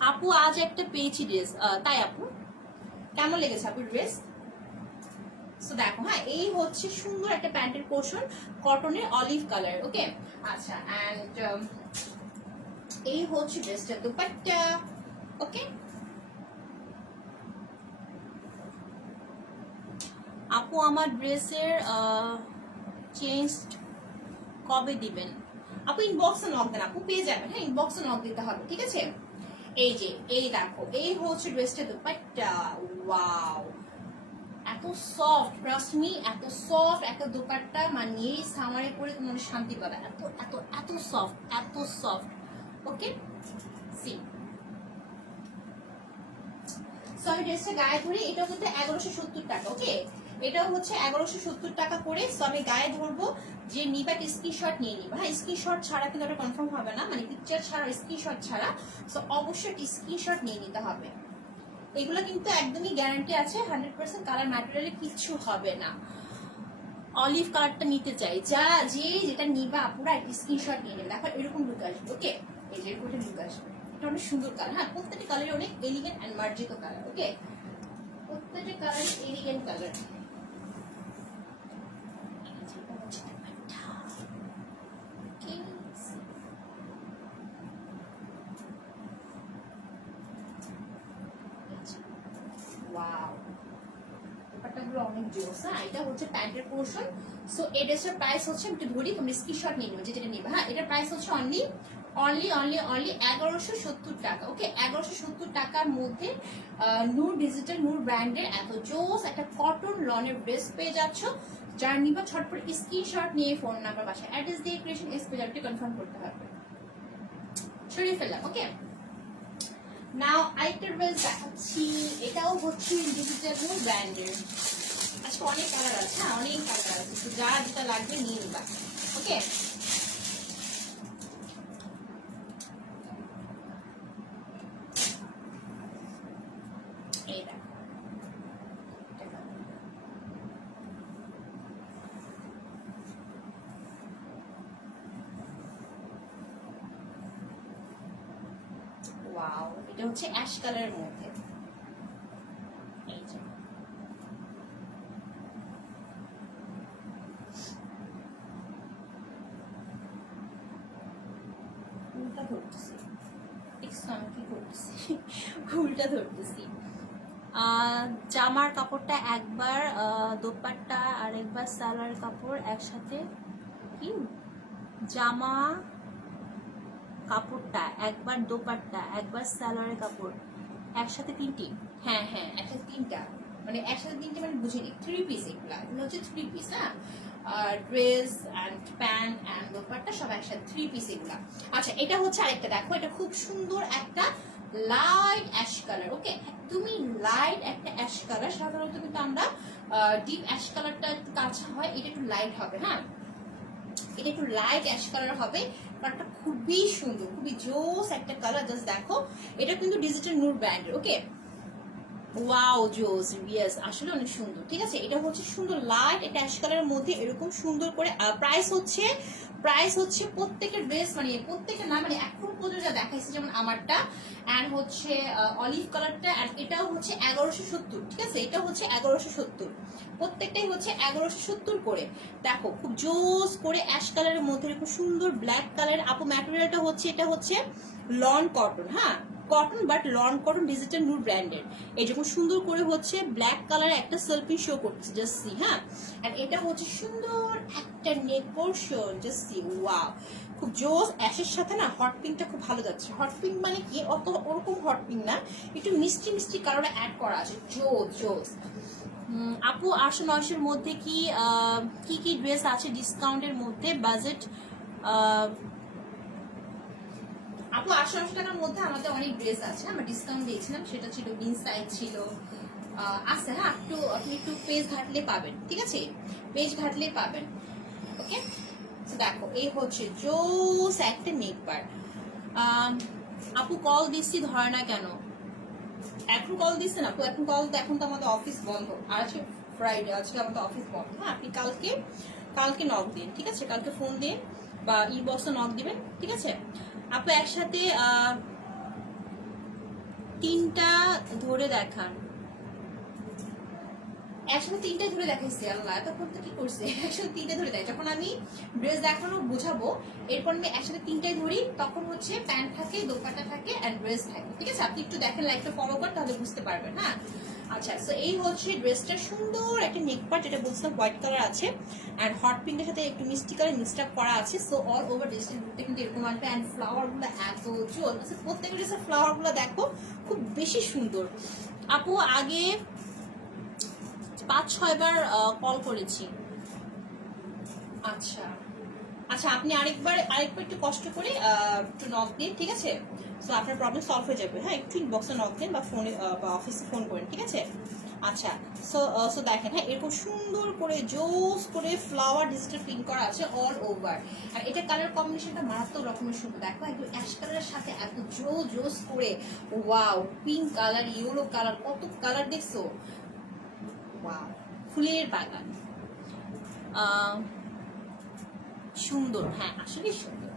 আপু আজ একটা পেয়েছি ড্রেস, তাই আপু কেমন লেগেছে আপু ড্রেস? সো দেখো, হ্যাঁ, এই হচ্ছে সুন্দর একটা প্যান্টের পোর্শন, কটনের অলিভ কালার। ওকে, আচ্ছা, এন্ড এই হচ্ছে ড্রেসটা দুপাট্টা। ওকে, আপু আমার ড্রেসের চেঞ্জ কবে দিবেন? আপু ইনবক্সে নক দেন, আপু পেয়ে যাবেন। হ্যাঁ, ইনবক্সে নক দিতে হবে, ঠিক আছে? এই যে, এই দেখো, এই হচ্ছে ড্রেসটা দুপাট্টা। ওয়াও, এত সফট, ট্রাস্ট মি, এত সফট একটা দোপাট্টা মানে সামারে পরে তোমার শান্তি পাবে, এত এত এত সফট, এত সফট। ওকে, সি সরি ড্রেসটা গায়ে ধরে, এটা হচ্ছে 1170 টাকা। ওকে, এটাও হচ্ছে 1170 টাকা করে। সো আমি গায়ে ধরবো, যে নিবা স্ক্রিনশট নিয়ে নিবা। হ্যাঁ, স্ক্রিনশট ছাড়া কিন্তু এটা কনফার্ম হবে না, মানে পিকচার ছাড়া, স্ক্রিনশট ছাড়া। সো অবশ্যই স্ক্রিনশট নিয়ে নিতে হবে। এগুলো কিন্তু একদমই গ্যারান্টি আছে, 100% কালার ম্যাটেরিয়ালে কিচ্ছু হবে না। অলিভ কালারটা নিতে চাই, যেটা নিবা আপুরা স্ক্রিনশট নিয়ে নেবে। দেখো এরকম লুক আসবে। ওকে, এই যে এরকম লুক আসবে। এটা অনেক সুন্দর কালার, হ্যাঁ প্রত্যেকটা কালার অনেক এলিগেন্ট অ্যান্ড মার্জিত কালার। ওকে, প্রত্যেকটা কালার এলিগেন্ট কালার। ওয়াও, দুপাট্টাগুলো অনেক জোস। হ্যাঁ, এটা হচ্ছে প্যান্টের পোর্শন। সো এই ড্রেসের প্রাইস হচ্ছে, আমি একটু ধরি, তুমি স্ক্রিনশট নিয়ে নেবে যেটা নেবে। হ্যাঁ, এটার প্রাইস হচ্ছে অনলি 1170 টাকা। ওকে, 1170 টাকার মধ্যে নূর ডিজিটাল, নূর ব্র্যান্ডের এত জোস একটা কটন লনের ড্রেস পেয়ে যাচ্ছ। যার নিবা ছটপট স্ক্রিনশট নিয়ে ফোন নাম্বার, বাসায় অ্যাড্রেস দিয়ে ক্রিয়েশন স্পেশালিটি কনফার্ম করতে হবে। সরিয়ে ফেললাম। ওকে, নাও আরেকটা ড্রেস দেখাচ্ছি, এটাও হচ্ছে ডিজিটাল নূর ব্র্যান্ডের। আচ্ছা, অনেক কালার আছে, হ্যাঁ অনেক কালার আছে, তো যা যেটা লাগবে নিয়ে নিবা। ওকে, এই দেখো ওয়াও, এটা হচ্ছে অ্যাশ কালারের মধ্যে। এই যে উল্টা ধরতেছি, দেখছো আমি কি করতেছি? উল্টা ধরতেছি। জামার কাপড়টা একবার, দোপাট্টা আর একবার সালোয়ার কাপড় একসাথে, কি জামা কাপড়টা একবার, দোপাট্টা একবার, সালোয়ারের কাপড় একসাথে তিনটি। হ্যাঁ হ্যাঁ, একসাথে তিনটা, মানে একসাথে তিনটে মানে বুঝিনি, 3 পিস। এগুলো হচ্ছে 3 পিস। হ্যাঁ, dress and pant and dupatta সব একসাথে 3 পিস এগুলা। আচ্ছা, এটা হচ্ছে আরেকটা, দেখো এটা খুব সুন্দর একটা লাইট অ্যাশ কালার। ওকে, তুমি লাইট একটা অ্যাশ কালার, সাধারণত কিন্তু আমরা ডিপ অ্যাশ কালারটা একটু কাঁচা হয়, এটা একটু লাইট হবে। হ্যাঁ, এটা একটু লাইট অ্যাশ কালার হবে, কালারটা খুবই সুন্দর, খুবই জোস একটা কালার। জাস্ট দেখো, এটা কিন্তু ডিজিটাল নূর ব্র্যান্ডের। ওকে, ওয়াও জোস, ইয়েস আসলে অনেক সুন্দর। ঠিক আছে, এটা হচ্ছে সুন্দর লাইট এটা অ্যাশ কালারের মধ্যে এরকম সুন্দর করে। প্রাইস হচ্ছে প্রত্যেকের ড্রেস, মানে প্রত্যেকটা না, মানে এখন পর্যন্ত যা দেখাইছে, যেমন আমারটা অ্যান্ড হচ্ছে অলিভ কালারটা, অ্যান্ড এটাও হচ্ছে 1170। ঠিক আছে, এটা হচ্ছে 1170, প্রত্যেকটাই হচ্ছে 1170 করে। দেখো খুব জোস করে অ্যাশ কালারের মধ্যে এরকম সুন্দর ব্ল্যাক কালার। আপু ম্যাটেরিয়ালটা হচ্ছে, এটা হচ্ছে লন কটন। হ্যাঁ, cotton, but lawn cotton digital Noor ব্র্যান্ডের। এই যখন সুন্দর করে হচ্ছে ব্ল্যাক কালার একটা সেলফি শো করছে, জাস্ট সি। হ্যাঁ, আর এটা হচ্ছে সুন্দর একটা neck portion, just see. Wow, খুব জোস। অ্যাশের সাথে না হট পিঙ্কটা খুব ভালো যাচ্ছে। হট পিঙ্ক মানে কি, অত ওরকম হট পিঙ্ক না, একটু মিষ্টি মিষ্টি কালার অ্যাড করা আছে, জোস জোস। আপু 800-900-এর মধ্যে কি কি ড্রেস আছে ডিসকাউন্টের মধ্যে, বাজেট? আপু 800 টাকার মধ্যে আমাদের অনেক ড্রেস আছে, আমরা ডিসকাউন্ট দিয়েছিলাম, সেটা ছিল ইনসাইড ছিল, আছে। হ্যাঁ, আপনি একটু পেজ ঘাটলে পাবেন। ঠিক আছে, পেজ ঘাটলে পাবেন। ওকে, দেখো এই হচ্ছে জোস একটা নেকবার। আপু কল দিচ্ছি ধরে না কেন? এখন কল দিচ্ছে না আপু, এখন এখন তো আমাদের অফিস বন্ধ, আর আজকে ফ্রাইডে, আজকে আমাদের অফিস বন্ধ। হ্যাঁ, আপনি কালকে নক দিন। ঠিক আছে, কালকে ফোন দিন বা ইনবক্সে নক দিবেন। ঠিক আছে আপু, একসাথে 3টা ধরে দেখান। একসাথে 3টাই ধরে দেখাইছি, আল্লাহ এতক্ষণ তো কি করছে, একসাথে 3টা ধরে দেয়। যখন আমি ড্রেস দেখানো বোঝাবো, এরপর আমি একসাথে 3টাই ধরি, তখন হচ্ছে প্যান্ট থাকে, দোপাট্টা থাকে অ্যান্ড ড্রেস থাকে। ঠিক আছে, আপনি একটু দেখেন, লাইকটা ফলো করেন, তাহলে বুঝতে পারবেন। হ্যাঁ, আচ্ছা, সো এই হচ্ছে ড্রেসটা, সুন্দর একটা নেক পার্ট, যেটা বলছিলাম হোয়াইট কালার আছে অ্যান্ড হট পিঙ্কের সাথে একটু মিষ্টি কালার মিক্সড আপ করা আছে। সো অল ওভার ড্রেসটা লুকটা কিন্তু এরকম আসবে, অ্যান্ড ফ্লাওয়ার গুলো এত জোর, প্রত্যেকটা ড্রেসের ফ্লাওয়ার গুলো দেখো খুব বেশি সুন্দর। আপু আগে 5-6 বার কল করেছি। আচ্ছা আচ্ছা, আপনি আরেকবার একটু কষ্ট করে একটু নক দিন। ঠিক আছে, সো আপনার প্রবলেম সলভ হয়ে যাবে। হ্যাঁ, একটু ইনবক্সে নক দিন বা ফোনে বা অফিসে ফোন করেন। ঠিক আছে, আচ্ছা, সো দেখেন, হ্যাঁ এরকম সুন্দর করে জোস করে ফ্লাওয়ার ডিজিটাল প্রিন্ট করা আছে অল ওভার। আর এটা কালার কম্বিনেশনটা মারাত্মক রকমের সুন্দর। দেখো একদম অ্যাশ কালারের সাথে এত জোস করে, wow, pink colour, yellow colour, কত কালার দেখছো, ওয়াও, ফুলের বাগান। সুন্দর, হ্যাঁ আসলে সুন্দর।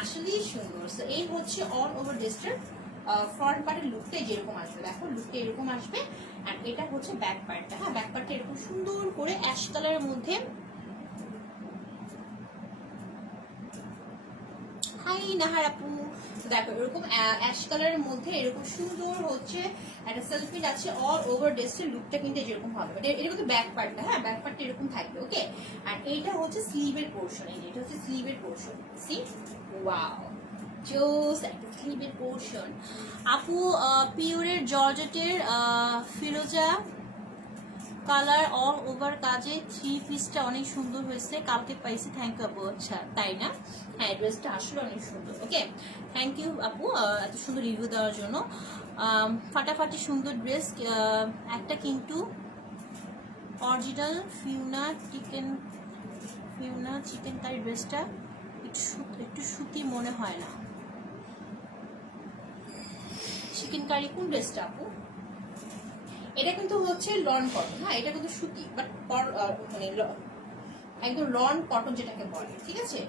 আসলেই সুন্দর। সো এই হচ্ছে অল ওভার ড্রেসটার ফ্রন্ট পার্টের লুকটা যেরকম আসবে, দেখো লুকটা এরকম আসবে। আর এটা হচ্ছে ব্যাক পার্টটা, হ্যাঁ ব্যাক পার্টটা এরকম সুন্দর করে অ্যাশ কালারের মধ্যে। হাই নাহার আপু, দেখো এরকম অ্যাশ কালারের মধ্যে এরকম সুন্দর হচ্ছে একটা সেলফি আছে। অল ওভার ড্রেসের লুকটা কিন্তু যেরকম হবে, এটা কিন্তু ব্যাক পার্টটা, হ্যাঁ ব্যাক পার্টটা এরকম থাকবে। ওকে, আর এইটা হচ্ছে স্লিভের পোর্শন, এই যে এটা হচ্ছে স্লিভের পোর্শন। সি ওয়াও, জোস একটা স্লিভের পোর্শন। আপু পিওরের জর্জেটের ফিরোজা কালার অল ওভার কাজে 3 পিসটা অনেক সুন্দর হয়েছে, কালকে পাইছি, থ্যাংক ইউ আপু। আচ্ছা তাই না, হ্যাঁ ড্রেসটা আসলে অনেক সুন্দর। ওকে, থ্যাংক ইউ আপু এত সুন্দর রিভিউ দেওয়ার জন্য। ফাটাফাটি সুন্দর ড্রেস একটা, কিন্তু অরিজিনাল ফিউনা চিকেন কারি ড্রেসটা একটু সুতি মনে হয় না। চিকেন কারি কোন ড্রেসটা আপু? এটা কিন্তু হচ্ছে লন কটন, হ্যাঁ এটা কিন্তু সুতি, বাট মানে একদম লন কটন যেটাকে বলে, ঠিক আছে।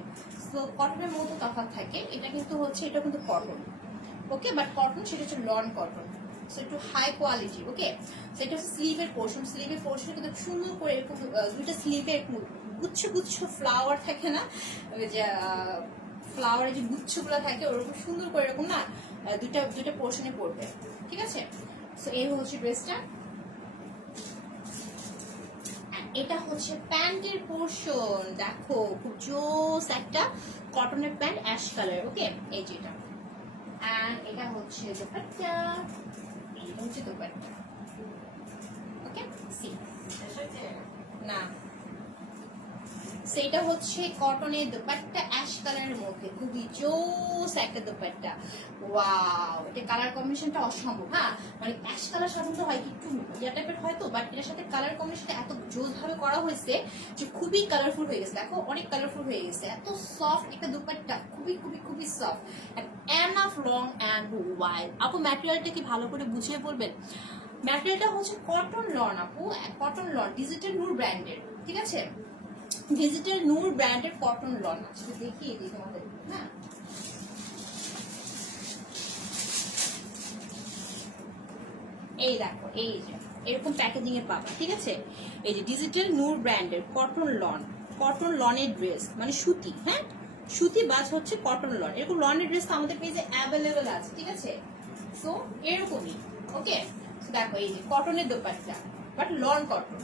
তো কটনের মতো তফাৎ থাকে, এটা কিন্তু হচ্ছে, এটা কিন্তু কটন। ওকে, বাট কটন সেটা হচ্ছে লন কটন, সো একটু হাই কোয়ালিটি। ওকে, সেটা হচ্ছে স্লিভের পোর্শন। স্লিভের পোর্শন কিন্তু সুন্দর করে এরকম দুইটা স্লিভে গুচ্ছ গুচ্ছ ফ্লাওয়ার থাকে না, ওই যে ফ্লাওয়ারের যে গুচ্ছগুলো থাকে ওরকম সুন্দর করে এরকম না দুইটা পোর্শনে পড়বে, ঠিক আছে। সো এই হচ্ছে ড্রেসটা। এটা হচ্ছে প্যান্টের পোর্শন, দেখো খুব জোস একটা কটনের প্যান্ট অ্যাশ কালার। ওকে, এই যে এটা, এন্ড এটা হচ্ছে দোপাট্টা, এটা হচ্ছে দোপাট্টা। ওকে, সি না সেটা হচ্ছে কটনের দোপাট্টা অ্যাশ কালারের মধ্যে, খুবই জোস একটা দোপাট্টা। ওয়াও, এটা কালার কম্বিনেশনটা অসম্ভব। হ্যাঁ মানে অ্যাশ কালার সাধারণত হয় কি একটু ইয়া টাইপের হয় তো, বাট এটার সাথে কালার কম্বিনেশনটা এত জোস ভাবে করা হয়েছে যে খুবই কালারফুল হয়ে গেছে। দেখো অনেক কালারফুল হয়ে গেছে, এত সফট একটা দোপাট্টা, খুবই খুবই খুবই soft and of long and wide. আপু ম্যাটেরিয়ালটা কি ভালো করে বুঝিয়ে বলবেন? ম্যাটেরিয়ালটা হচ্ছে কটন লন আপু, কটন লন, ডিজিটাল নূর ব্র্যান্ডের, ঠিক আছে। ডিজিটাল নূর ব্র্যান্ডের কটন লন আছে, দেখিয়ে দিই তোমাদের। হ্যাঁ এই দেখো, এই যে এরকম প্যাকেজিং এ পাবা, ঠিক আছে। এই যে ডিজিটাল নূর ব্র্যান্ডের কটন লনের ড্রেস, মানে সুতি, হ্যাঁ সুতি বাজ হচ্ছে কটন লন। এরকম লনের ড্রেস তো আমাদের পেজে অ্যাভেলেবেল আছে, ঠিক আছে। সো এরকমই। ওকে, দেখো এই যে কটনের দোপাট্টা, বাট লন কটন।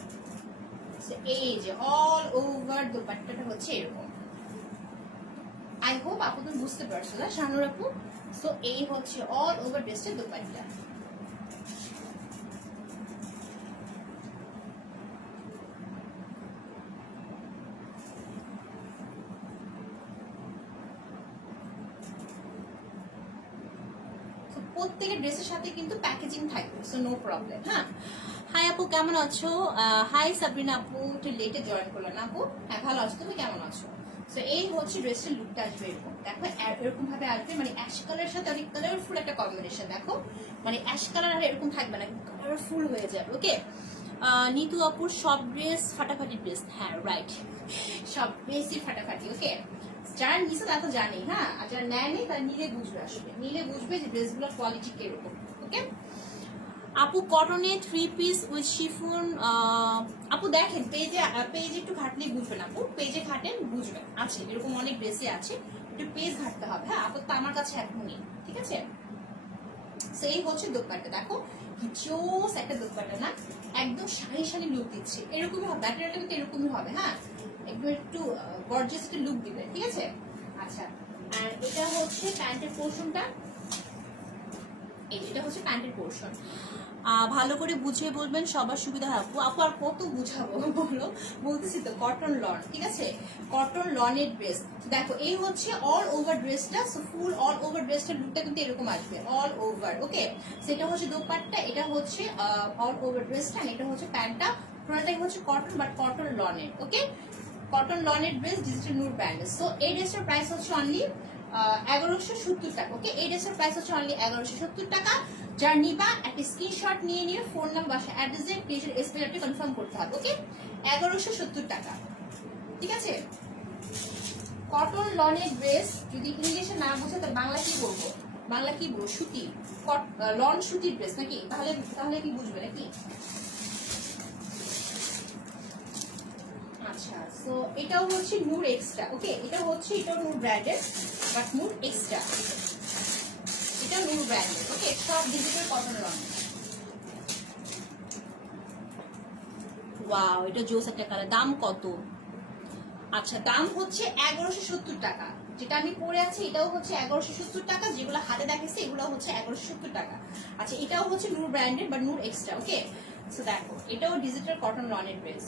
এই যে অল ওভার দোপাট্টাটা হচ্ছে এরকম। আই হোপ আপু তুমি বুঝতে পারছো না শানুর আপু। সো এই হচ্ছে অল ওভার ড্রেসের দোপাট্টা। প্রত্যেকের ড্রেসের সাথে কিন্তু প্যাকেজিং থাকবে, সো নো প্রবলেম। হ্যাঁ, হাই আপু কেমন আছো? হাই সাবরিনা আপু, একটু লেটে জয়েন করলো না আপু? হ্যাঁ ভালো আছো, তুমি কেমন আছো? সো এই হচ্ছে ড্রেসের লুকটা আসবে এরকম, দেখো এরকম ভাবে আসবে, মানে অ্যাশ কালারের সাথে অনেক কালারফুল একটা কম্বিনেশন। দেখো মানে অ্যাশ কালার আর এরকম থাকবে না, কালারফুল হয়ে যাবে। ওকে, নিতু আপুর সব ড্রেস ফাটাফাটি ড্রেস, হ্যাঁ রাইট, সব ড্রেসই ফাটাফাটি। ওকে, যারা নিচে তারা তো জানি, হ্যাঁ আর যারা নেয়নি তারা নিলে বুঝবে, আসবে নিলে বুঝবে যে ড্রেসগুলোর কোয়ালিটি কিরকম। ওকে আপু কটনে 3 পিস উইথ শিফন, আপু দেখেন পেজে একটু ঘাটলেই বুঝবেন আপু, পেজে ঘাটেন বুঝবেন, আছে এরকম অনেক ড্রেসই আছে, একটু পেজ ঘাটতে হবে। হ্যাঁ আপু তো আমার কাছে এখন নেই, ঠিক আছে। সেই হচ্ছে দোপাট্টা, দেখো কি জোস একটা দোপাট্টা না, একদম শাড়ি শাড়ি লুক দিচ্ছে, এরকমই হবে ব্যাটারিটা কিন্তু এরকমই হবে। হ্যাঁ একদম একটু গর্জিয়াস একটা লুক দিবে, ঠিক আছে। আচ্ছা, আর এটা হচ্ছে প্যান্টের পোর্শনটা, এটা হচ্ছে প্যান্টের পোর্শন। ভালো করে বুঝিয়ে বলবেন, সবার সুবিধা হয় আপু। আপু আর কত বুঝাবো বলো, বলতেছি তো কটন লন, ঠিক আছে, কটন লনের ড্রেস। দেখো এই হচ্ছে অল ওভার ড্রেসটা, সো ফুল অল ওভার ড্রেসটার লুকটা কিন্তু এরকম আসবে অল ওভার। ওকে, সেটা হচ্ছে দোপাট্টা, এটা হচ্ছে অল ওভার ড্রেসটা, এটা হচ্ছে প্যান্টটা, পুরোটাই হচ্ছে কটন বাট কটন লনের। ওকে, কটন লনের ড্রেস, ডিজিটাল নূর ব্র্যান্ডের। সো এই ড্রেসটার প্রাইস হচ্ছে অনলি 1170 টাকা। ওকে, এই ড্রেসের প্রাইস হচ্ছে অনলি 1170 টাকা। যার নিবা একটা স্ক্রিনশট নিয়ে ফোন নাম্বার বাসা অ্যাড্রেসে পেজের এসপিআরটি কনফার্ম করতে হবে। ওকে, 1170 টাকা, ঠিক আছে। কটন লনের ড্রেস যদি ইংলিশে না বুঝে তো বাংলা কি বলবো, বাংলা কি বলবো, সুতি, লন সুতির ড্রেস নাকি, তাহলে তাহলে কি বুঝবে নাকি? আচ্ছা, সো এটাও হচ্ছে নূর এক্সট্রা। ওকে, এটা হচ্ছে এটাও নূর ব্র্যান্ডের, বাট নূর এক্সট্রা, এটা নূর ব্র্যান্ডের। ওকে, সব ডিজিটাল কটন লন। ওয়াও, এটা জোস একটা কালার। দাম কত? আচ্ছা, দাম হচ্ছে 1170 টাকা। যেটা আমি পরে আছি এটাও হচ্ছে 1170 টাকা, যেগুলো হাতে দেখেছি এগুলো হচ্ছে 1170 টাকা। আচ্ছা, এটাও হচ্ছে নূর ব্র্যান্ডের বা নূর এক্সট্রা। ওকে, সো দেখো এটাও ডিজিটাল কটন লনের ড্রেস।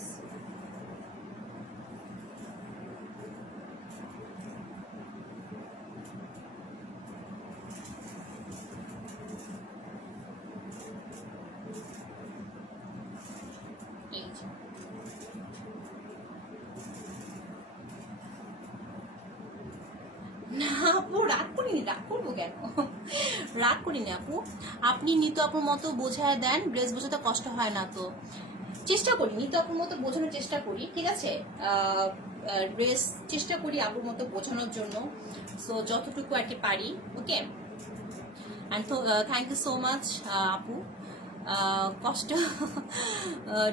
না আপু, রাগ করিনি। রাগ করবো কেন? রাগ করিনি আপু। আপনি নিতু আপুর মতো বোঝায় দেন, ড্রেস বোঝাতে কষ্ট হয় না তো? চেষ্টা করি, নিতু আপুর মতো বোঝানোর চেষ্টা করি, ঠিক আছে? ড্রেস চেষ্টা করি আপুর মতো বোঝানোর জন্য, সো যতটুকু আর কি পারি। ওকে, অ্যান্ড তো থ্যাংক ইউ সো মাচ আপু। কষ্ট,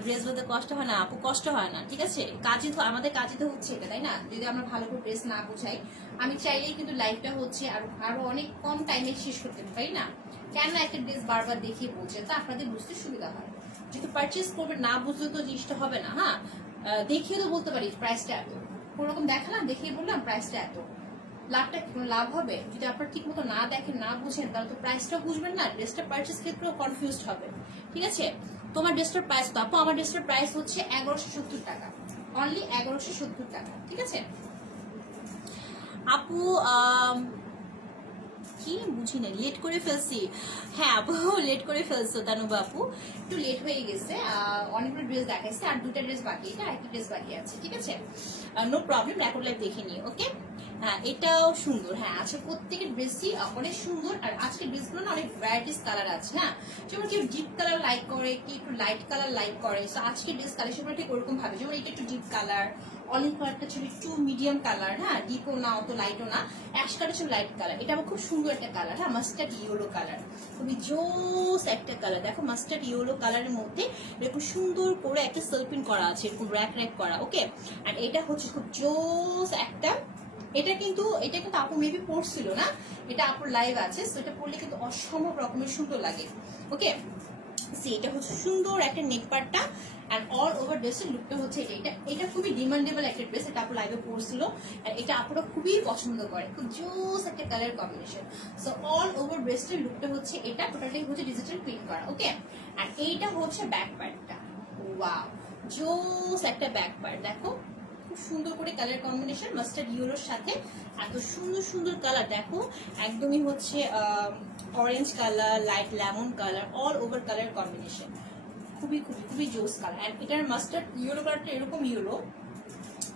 ড্রেস বলতে কষ্ট হয় না আপু, কষ্ট হয় না, ঠিক আছে? কাজই তো আমাদের, কাজই তো হচ্ছে এটা, তাই না? যদি আমরা ভালো করে ড্রেস না বোঝাই, আমি চাইলেই কিন্তু লাইফটা হচ্ছে আরো অনেক কম টাইমে শেষ করতে পারি না? কেন একটা ড্রেস বারবার দেখিয়ে বলছে, তা আপনাদের বুঝতে সুবিধা হয়। যেহেতু পারচেস করবে, না বুঝলে তো জিনিসটা হবে না। হ্যাঁ, দেখিয়ে তো বলতে পারি প্রাইসটা এত, কোনোরকম দেখালাম, দেখিয়ে বললাম প্রাইসটা এত, লাভটা কোনো লাভ হবে? যদি আপনার ঠিক মতো না দেখেন, না বুঝেন, তাহলে তো প্রাইসটাও বুঝবেন না, ড্রেসটা পারচেস ক্ষেত্রেও কনফিউজড হবে, ঠিক আছে? তোমার ড্রেসটার প্রাইস তো আপু, আমার ড্রেসটার প্রাইস হচ্ছে 1170 টাকা, অনলি 1170 টাকা, ঠিক আছে আপু? কি বুঝি না, লেট করে ফেলছি? হ্যাঁ আপু, লেট করে ফেলছো তানুবা আপু, একটু লেট হয়ে গেছে। অনেকগুলো ড্রেস দেখাইছে, আর দুটা ড্রেস বাকি, এটা একই ড্রেস বাকি আছে, ঠিক আছে? নো প্রবলেম, রেকর্ড লাইভ দেখে নিই। ওকে, হ্যাঁ এটাও সুন্দর। হ্যাঁ, আচ্ছা, প্রত্যেকের ড্রেসই অনেক সুন্দর, আর আজকের ড্রেসগুলো না অনেক ভ্যারাইটিস কালার আছে। হ্যাঁ, যেমন কেউ ডিপ কালার লাইক করে, কেউ একটু লাইট কালার লাইক করে, সো আজকের ড্রেস কালেকশনটা ঠিক ওরকম ভাবে, যেমন এটা একটু ডিপ কালার, অলিভ কালারটা ছিল একটু মিডিয়াম কালার, হ্যাঁ, ডিপও না অত লাইটও না, অ্যাশ কালার ছিল লাইট কালার, এটা আমার খুব সুন্দর একটা কালার। হ্যাঁ, মাস্টার্ড ইয়েলো কালার, খুবই জোস একটা কালার। দেখো মাস্টার্ড ইয়েলো কালারের মধ্যে এরকম সুন্দর করে একটা সেলপিন করা আছে, এরকম র্যাক র্যাক করা। ওকে, আর এটা হচ্ছে খুব জোস একটা, এটা কিন্তু আপু মেবি পড়ছিল না, এটা আপুর লাইভ আছে, সো এটা পড়লে কিন্তু অসম্ভব রকমের সুন্দর লাগে। ওকে, এটা হচ্ছে সুন্দর একটা নেক পার্টটা, এন্ড অল ওভার ড্রেসের লুকটা হচ্ছে এটা। এটা খুবই ডিমান্ডেবল একটা ড্রেস, এটা আপু লাইভে পড়ছিল, আর এটা আপুরা খুবই পছন্দ করে, খুব জোস একটা colour combination. So all over ড্রেসের লুকটা হচ্ছে এটা, টোটালি হচ্ছে ডিজিটাল প্রিন্ট করা। ওকে, আর এইটা হচ্ছে ব্যাক পার্টটা। ওয়াও, জোস একটা ব্যাক পার্ট, দেখো খুব সুন্দর করে কালার কম্বিনেশন, মাস্টার্ড ইয়েলোর সাথে এত সুন্দর সুন্দর কালার। দেখো একদমই হচ্ছে orange colour, light lemon colour, all over colour combination, খুবই খুবই খুবই জোস কালার। আর এটার মাস্টার্ড ইয়েলো কালারটা এরকম ইয়েলো,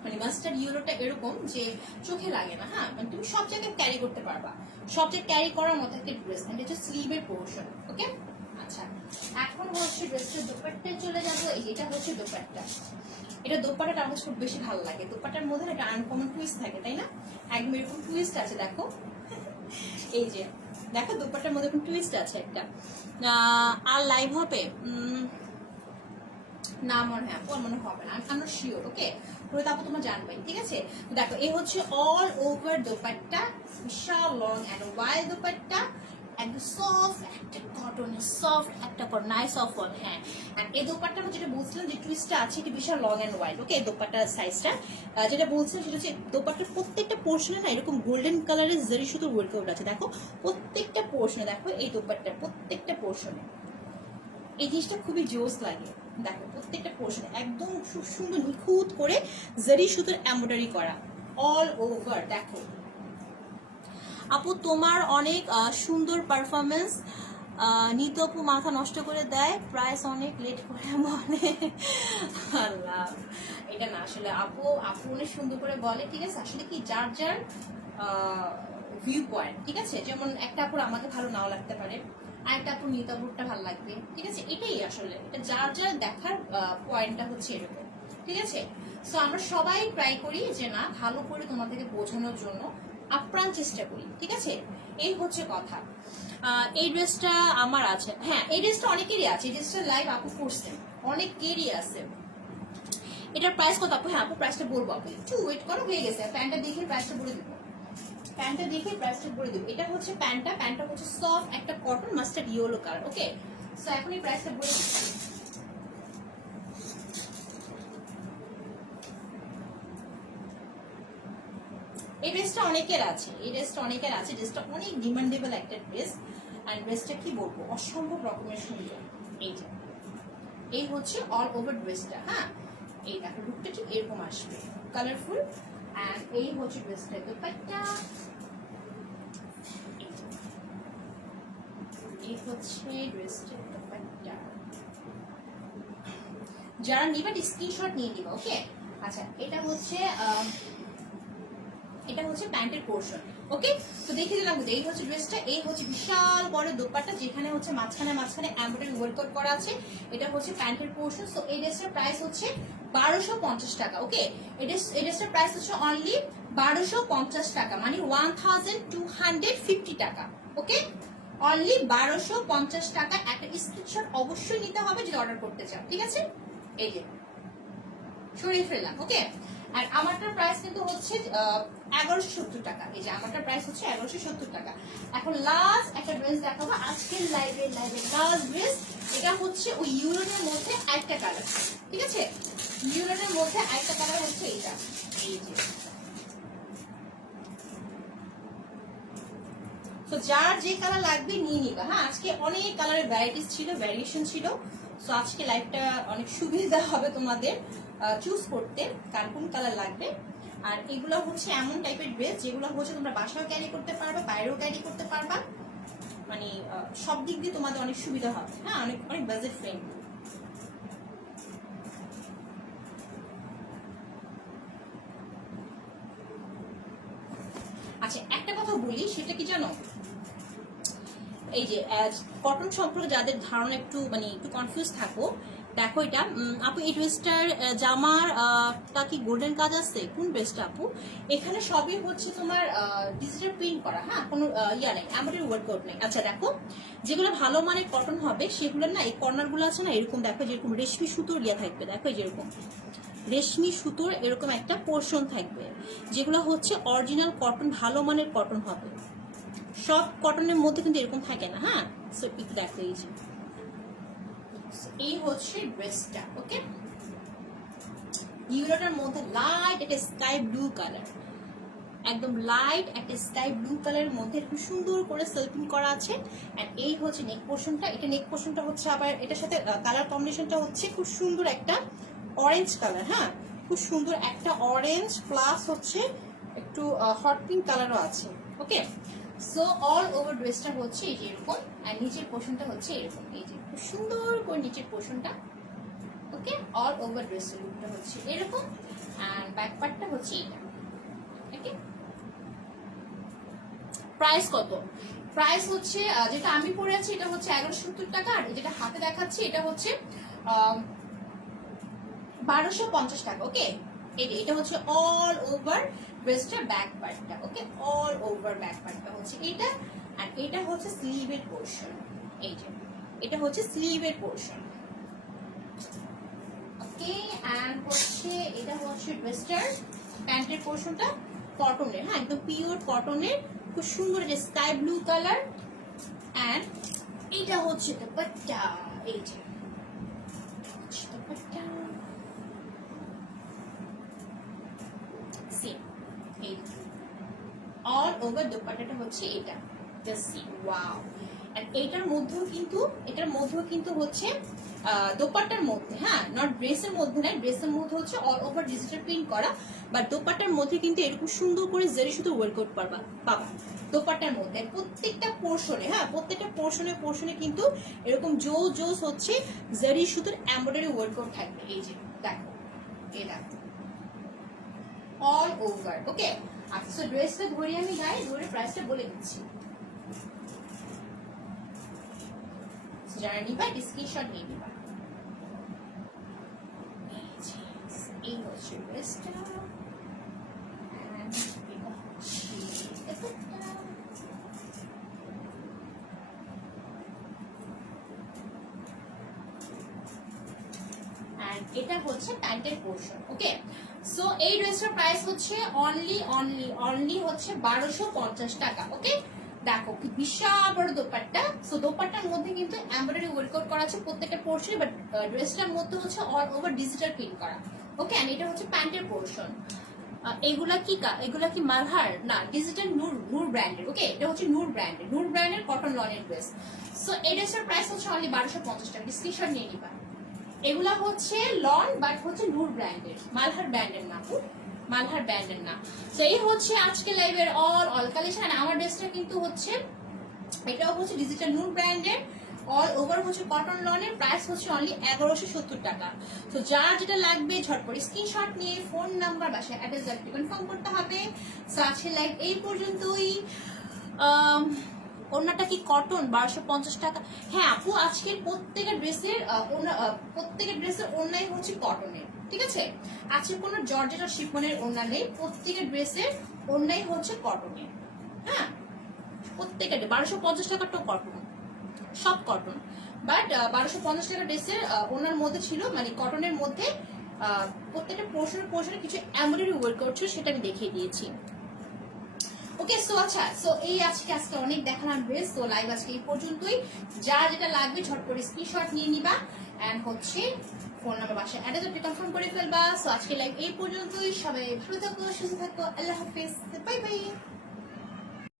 মানে মাস্টার্ড ইয়েলোটা এরকম যে চোখে লাগে না। হ্যাঁ, মানে তুমি সব জায়গায় ক্যারি করতে পারবা, সব জায়গায় ক্যারি করার মতো একটা ড্রেস, এটা হচ্ছে স্লিভের পোর্শন। ওকে, আচ্ছা, এখন হচ্ছে ড্রেসের দোপাট্টায় চলে যাবো। এটা হচ্ছে দোপাট্টা, এটা দোপাট্টাটা আমার খুব বেশি ভালো লাগে। দোপাট্টার মধ্যে একটা আনকমন টুইস্ট থাকে, তাই না? একদম এরকম টুইস্ট আছে, দেখো এই যে দেখো দোপাট্টার মধ্যে এরকম টুইস্ট আছে একটা। আর লাইভ হবে না মনে হয় আপু, মনে হবে না, আমি শিওর। ওকে, পুরো তারপর তোমরা জানবে, ঠিক আছে? দেখো এই হচ্ছে অল ওভার দোপাট্টা, বিশাল লং এন্ড ওয়াইড দোপাট্টা, একদম সফট একটা কটন, সফট একটা কটন, নাইস অফ অল। হ্যাঁ, আর এই দোপাট্টা যেটা বলছিলাম যে টুইস্টটা আছে, এটা বিশাল লং এন্ড ওয়াইড। ওকে, এই দোপাট্টার সাইজটা যেটা বলছিলাম সেটা হচ্ছে দোপাট্টার প্রত্যেকটা পোর্শনে না এরকম গোল্ডেন কালারের জারি সুতো ওয়ার্কআউট আছে। দেখো প্রত্যেকটা পোর্শনে, দেখো এই দোপাট্টার প্রত্যেকটা পোর্শনে এই জিনিসটা খুবই জোস লাগে। দেখো প্রত্যেকটা পোর্শনে একদম খুব সুন্দর নিখুঁত করে জারি সুতোর এমব্রয়ডারি করা অল ওভার। দেখো আপু তোমার অনেক সুন্দর পারফরমেন্স, নিতু আপু মাথা নষ্ট করে দেয়, প্রাইস অনেক লেট করে বলে। আল্লাহ, এটা না আসলে আপু অনেক সুন্দর করে বলে, ঠিক আছে? আসলে কি যার যার ভিউ পয়েন্ট, ঠিক আছে? যেমন একটা আপুর আমাকে ভালো নাও লাগতে পারে, আরেকটা আপুর নিতু আপুরটা ভালো লাগবে, ঠিক আছে? এটাই আসলে, এটা যার যার দেখার পয়েন্টটা হচ্ছে এরকম, ঠিক আছে? সো আমরা সবাই ট্রাই করি যে না ভালো করে তোমাদেরকে বোঝানোর জন্য আপ্রাণ চেষ্টা করি, ঠিক আছে? এই হচ্ছে কথা। এই ড্রেসটা আমার আছে, হ্যাঁ এই ড্রেসটা অনেকেরই আছে, এই ড্রেসটা লাইভ আপু করছেন, অনেকেরই আছে। এটার প্রাইস কত আপু? হ্যাঁ আপু প্রাইসটা বলবো, আপু একটু ওয়েট করো, হয়ে গেছে। প্যান্টটা দেখে প্রাইসটা বলে দেবো, প্যান্টটা দেখে প্রাইসটা বলে দেবো। এটা হচ্ছে প্যান্টটা হচ্ছে সফট একটা কটন মাস্টার্ড ইয়েলো কালার, ওকে? সো এখন এই প্রাইসটা বলে দিচ্ছি। এই ড্রেসটা অনেকের আছে, এই ড্রেসটা অনেকের আছে, ড্রেসটা অনেক ডিমান্ডেবল একটা ড্রেস। আর ড্রেসটা কি বলবো, অসম্ভব রকমের সুন্দর। এই যে এই হচ্ছে অল ওভার ড্রেসটা, হ্যাঁ এই দেখো লুকটা ঠিক এরকম আসবে, কালারফুল। এন্ড এই হচ্ছে ড্রেসটা দোপাট্টা, এই হচ্ছে ড্রেসটা দোপাট্টা। যারা নিবা স্ক্রিনশট নিয়ে নিবা, ওকে? আচ্ছা এটা হচ্ছে প্যান্টের পোর্শন, ওকে? তো দেখে দিলাম, এই হচ্ছে ড্রেসটা, এই হচ্ছে বিশাল বড় দোপাট্টা যেখানে হচ্ছে মাঝখানে এমব্রয়ডারি ওয়ার্ক করা আছে। এটা হচ্ছে প্যান্টের পোর্শন। সো এই ড্রেসটার প্রাইস হচ্ছে 1250 টাকা, ওকে? এই ড্রেসটার প্রাইস হচ্ছে অনলি 1250 টাকা, মানে 1250 টাকা, ওকে? অনলি 1250 টাকা। একটা স্ক্রিনশট অবশ্যই নিতে হবে যদি অর্ডার করতে চাও, ঠিক আছে? এই যে সরিয়ে ফেললাম, ওকে? আর আমারটার প্রাইস কিন্তু হচ্ছে 1170 টাকা। এই যে আমারটার প্রাইস হচ্ছে 1170 টাকা। এখন লাস্ট একটা ড্রেস দেখাবো আজকের লাইভে লাস্ট ড্রেস। এটা হচ্ছে ওই ইউরোনের মধ্যে একটা কালার, ঠিক আছে? ইউরোনের মধ্যে একটা কালার হচ্ছে এটা, এই যে। তো যার যে কালার লাগবে নিয়ে নিবা, হ্যাঁ? আজকে অনেক কালারের ভ্যারাইটিস ছিল, ভ্যারিয়েশন ছিল। সো আজকে লাইভটা অনেক সুবিধা হবে তোমাদের চুজ করতে কার কোন কালার লাগবে। আর এগুলো হচ্ছে এমন টাইপের ড্রেস যেগুলো হচ্ছে তোমরা বাসাও ক্যারি করতে পারবা, বাইরেও ক্যারি করতে পারবা, মানে সব দিক দিয়ে তোমাদের অনেক সুবিধা হবে, হ্যাঁ? অনেক অনেক বাজেট ফ্রেন্ডলি। আচ্ছা একটা কথা বলি, সেটা কি জানো, এই যে কটন সম্পর্কে যাদের ধারণা একটু মানে একটু কনফিউজ থাকো, দেখো এটা আপু এই ড্রেসটার জামার তা কি গোল্ডেন কাজ আছে? কোন ড্রেসটা আপু? এখানে সবই হচ্ছে তোমার ডিজিটাল প্রিন্ট করা, হ্যাঁ? কোনো ইয়া নেই, এমব্রয়ডারি ওয়ার্কআউট নেই। আচ্ছা দেখো, যেগুলো ভালো মানের কটন হবে সেগুলো না এই কর্নারগুলো আছে না, এরকম দেখো যেরকম রেশমি সুতোর ইয়া থাকবে, দেখো যেরকম রেশমি সুতোর এরকম একটা পোর্শন থাকবে, যেগুলো হচ্ছে অরিজিনাল কটন, ভালো মানের কটন হবে। সব কটনের মধ্যে কিন্তু এরকম থাকে না, হ্যাঁ? সো একটু দেখো, এই যে এই হচ্ছে ড্রেসটা, ওকে? ইউরোটার মধ্যে লাইট একটা স্কাই ব্লু কালার, একদম লাইট একটা স্কাই ব্লু কালারের মধ্যে খুব সুন্দর করে সেলফিং করা আছে। এন্ড এই হচ্ছে নেক পোর্শনটা, এটা নেক পোর্শনটা হচ্ছে আবার এটার সাথে কালার কম্বিনেশনটা হচ্ছে খুব সুন্দর একটা অরেঞ্জ কালার, হ্যাঁ? খুব সুন্দর একটা অরেঞ্জ প্লাস হচ্ছে একটু হট পিঙ্ক কালারও আছে, ওকে? সো অল ওভার ড্রেসটা হচ্ছে এই যে এরকম, আর নিচের পোর্শনটা হচ্ছে এরকম, এই যে খুব সুন্দর করে নিচের পোর্শনটা, ওকে? অল ওভার ড্রেসের লুকটা হচ্ছে এরকম, আর ব্যাক পার্টটা হচ্ছে এটা, ওকে? প্রাইস কত? প্রাইস হচ্ছে যেটা আমি পরে আছি এটা হচ্ছে 1170 টাকা, আর যেটা হাতে দেখাচ্ছি এটা হচ্ছে 1250 টাকা, ওকে? এটা হচ্ছে অল ওভার ড্রেসটা ব্যাক পার্টটা, ওকে? অল ওভার ব্যাক পার্টটা হচ্ছে এটা, আর এটা হচ্ছে স্লিভের পোর্শন, এই যে এটা হচ্ছে স্লিভের পোর্শন, ওকে? এন্ড হচ্ছে এটা হচ্ছে ড্রেসটার প্যান্টের পোর্শনটা কটনের, হ্যাঁ একদম পিওর কটনের, খুব সুন্দর যে স্কাই ব্লু কালার। এন্ড এটা হচ্ছে দোপাট্টা, এই যে দোপাট্টা সেম, এই অল ওভার দোপাট্টাটা হচ্ছে এটা, জাস্ট সি ওয়াও। আর এটার মধ্যেও কিন্তু হচ্ছে দোপাট্টার মধ্যে, হ্যাঁ নট ড্রেসের মধ্যে না, ড্রেসের মধ্যে হচ্ছে অল ওভার ডিজিটাল প্রিন্ট করা, বাট দোপাট্টার মধ্যে কিন্তু এরকম সুন্দর করে জেরি শুধু ওয়ার্কআউট পাবা দোপাট্টার মধ্যে প্রত্যেকটা পোর্শনে, হ্যাঁ প্রত্যেকটা পোর্শনে কিন্তু এরকম জোস হচ্ছে জেরি সুতোর এমব্রয়ডারি ওয়ার্কআউট থাকবে, এই যে দেখো, এই দেখো অল ওভার, ওকে? আচ্ছা সো ড্রেসটা ধরে আমি গায়ে ধরে প্রাইসটা বলে দিচ্ছি, যারা নিবা স্ক্রিনশট নিয়ে নিবা। এই হচ্ছে ড্রেসটা, এটা হচ্ছে ব্যাপারটা। এটা হচ্ছে প্যান্টের পোর্শন। ওকে, সো এই ড্রেসটার প্রাইস হচ্ছে অনলি হচ্ছে 1250 টাকা। ওকে, দেখো কি বিশাল বড় দোপাট্টা। সো দোপাট্টার মধ্যে কিন্তু এমব্রয়ডারি ওয়ার্কআউট করা আছে প্রত্যেকটা পোর্শনে, বাট ড্রেসটার মধ্যে হচ্ছে অল ওভার ডিজিটাল প্রিন্ট করা। ওকে, এন্ড এটা হচ্ছে প্যান্টের পোর্শন। এগুলা কি মালহার না, ডিজিটাল নূর ব্র্যান্ডের। ওকে, এটা হচ্ছে নূর ব্র্যান্ডের কটন লনের ড্রেস। সো এই ড্রেসটার প্রাইস হচ্ছে অনলি 1250 টাকা। স্ক্রিনশট নিয়ে নিবা। এগুলা হচ্ছে লন, বাট হচ্ছে নূর ব্র্যান্ডের, মালহার ব্র্যান্ডের না, মালহার ব্র্যান্ডের না। তো এই হচ্ছে আজকে লাইভের অল কালেকশন। আমার ড্রেসটা কিন্তু হচ্ছে, এটাও হচ্ছে ডিজিটাল নূর ব্র্যান্ডের, অল ওভার হচ্ছে কটন লনের, প্রাইস হচ্ছে অনলি 1170 টাকা। তো যার যেটা লাগবে ঝটপট স্ক্রিনশট নিয়ে ফোন নাম্বার বাসায় অ্যাড্রেস কনফার্ম করতে হবে। সো আজকে লাইভ এই পর্যন্তই। ওড়নাটা কি কটন? 1250 টাকা। হ্যাঁ আপু, আজকের প্রত্যেকের ড্রেসের ওড়নাই হচ্ছে কটনের, ঠিক আছে? আজকে কোনো জর্জেট আর শিফনের ওড়না নেই, প্রত্যেকের ড্রেসের ওড়নাই হচ্ছে কটনের। হ্যাঁ, প্রত্যেকের 1250 টাকাটাও কটন, সব কটন। বাট 1250 টাকা ড্রেসের ওনার মধ্যে ছিল, মানে কটনের মধ্যে প্রত্যেকটা পোর্শনে কিছু এমব্রয়ডারি ওয়ার্কআউট ছিল, সেটা আমি দেখিয়ে দিয়েছি। ওকে, সো আচ্ছা, সো এই আজকে অনেক দেখালাম ড্রেস। সো লাইভ আজকে এই পর্যন্তই। যা যেটা লাগবে ঝটপট স্ক্রিনশট নিয়ে নিবা, এন্ড হচ্ছে ফোন নাম্বার বাসায় অ্যাড্রেস কনফার্ম করে ফেলবা। সো আজকে লাইভ এই পর্যন্তই। সবাই ভালো থাকো, সুস্থ থাকো, আল্লাহ হাফেজ, বাই বাই।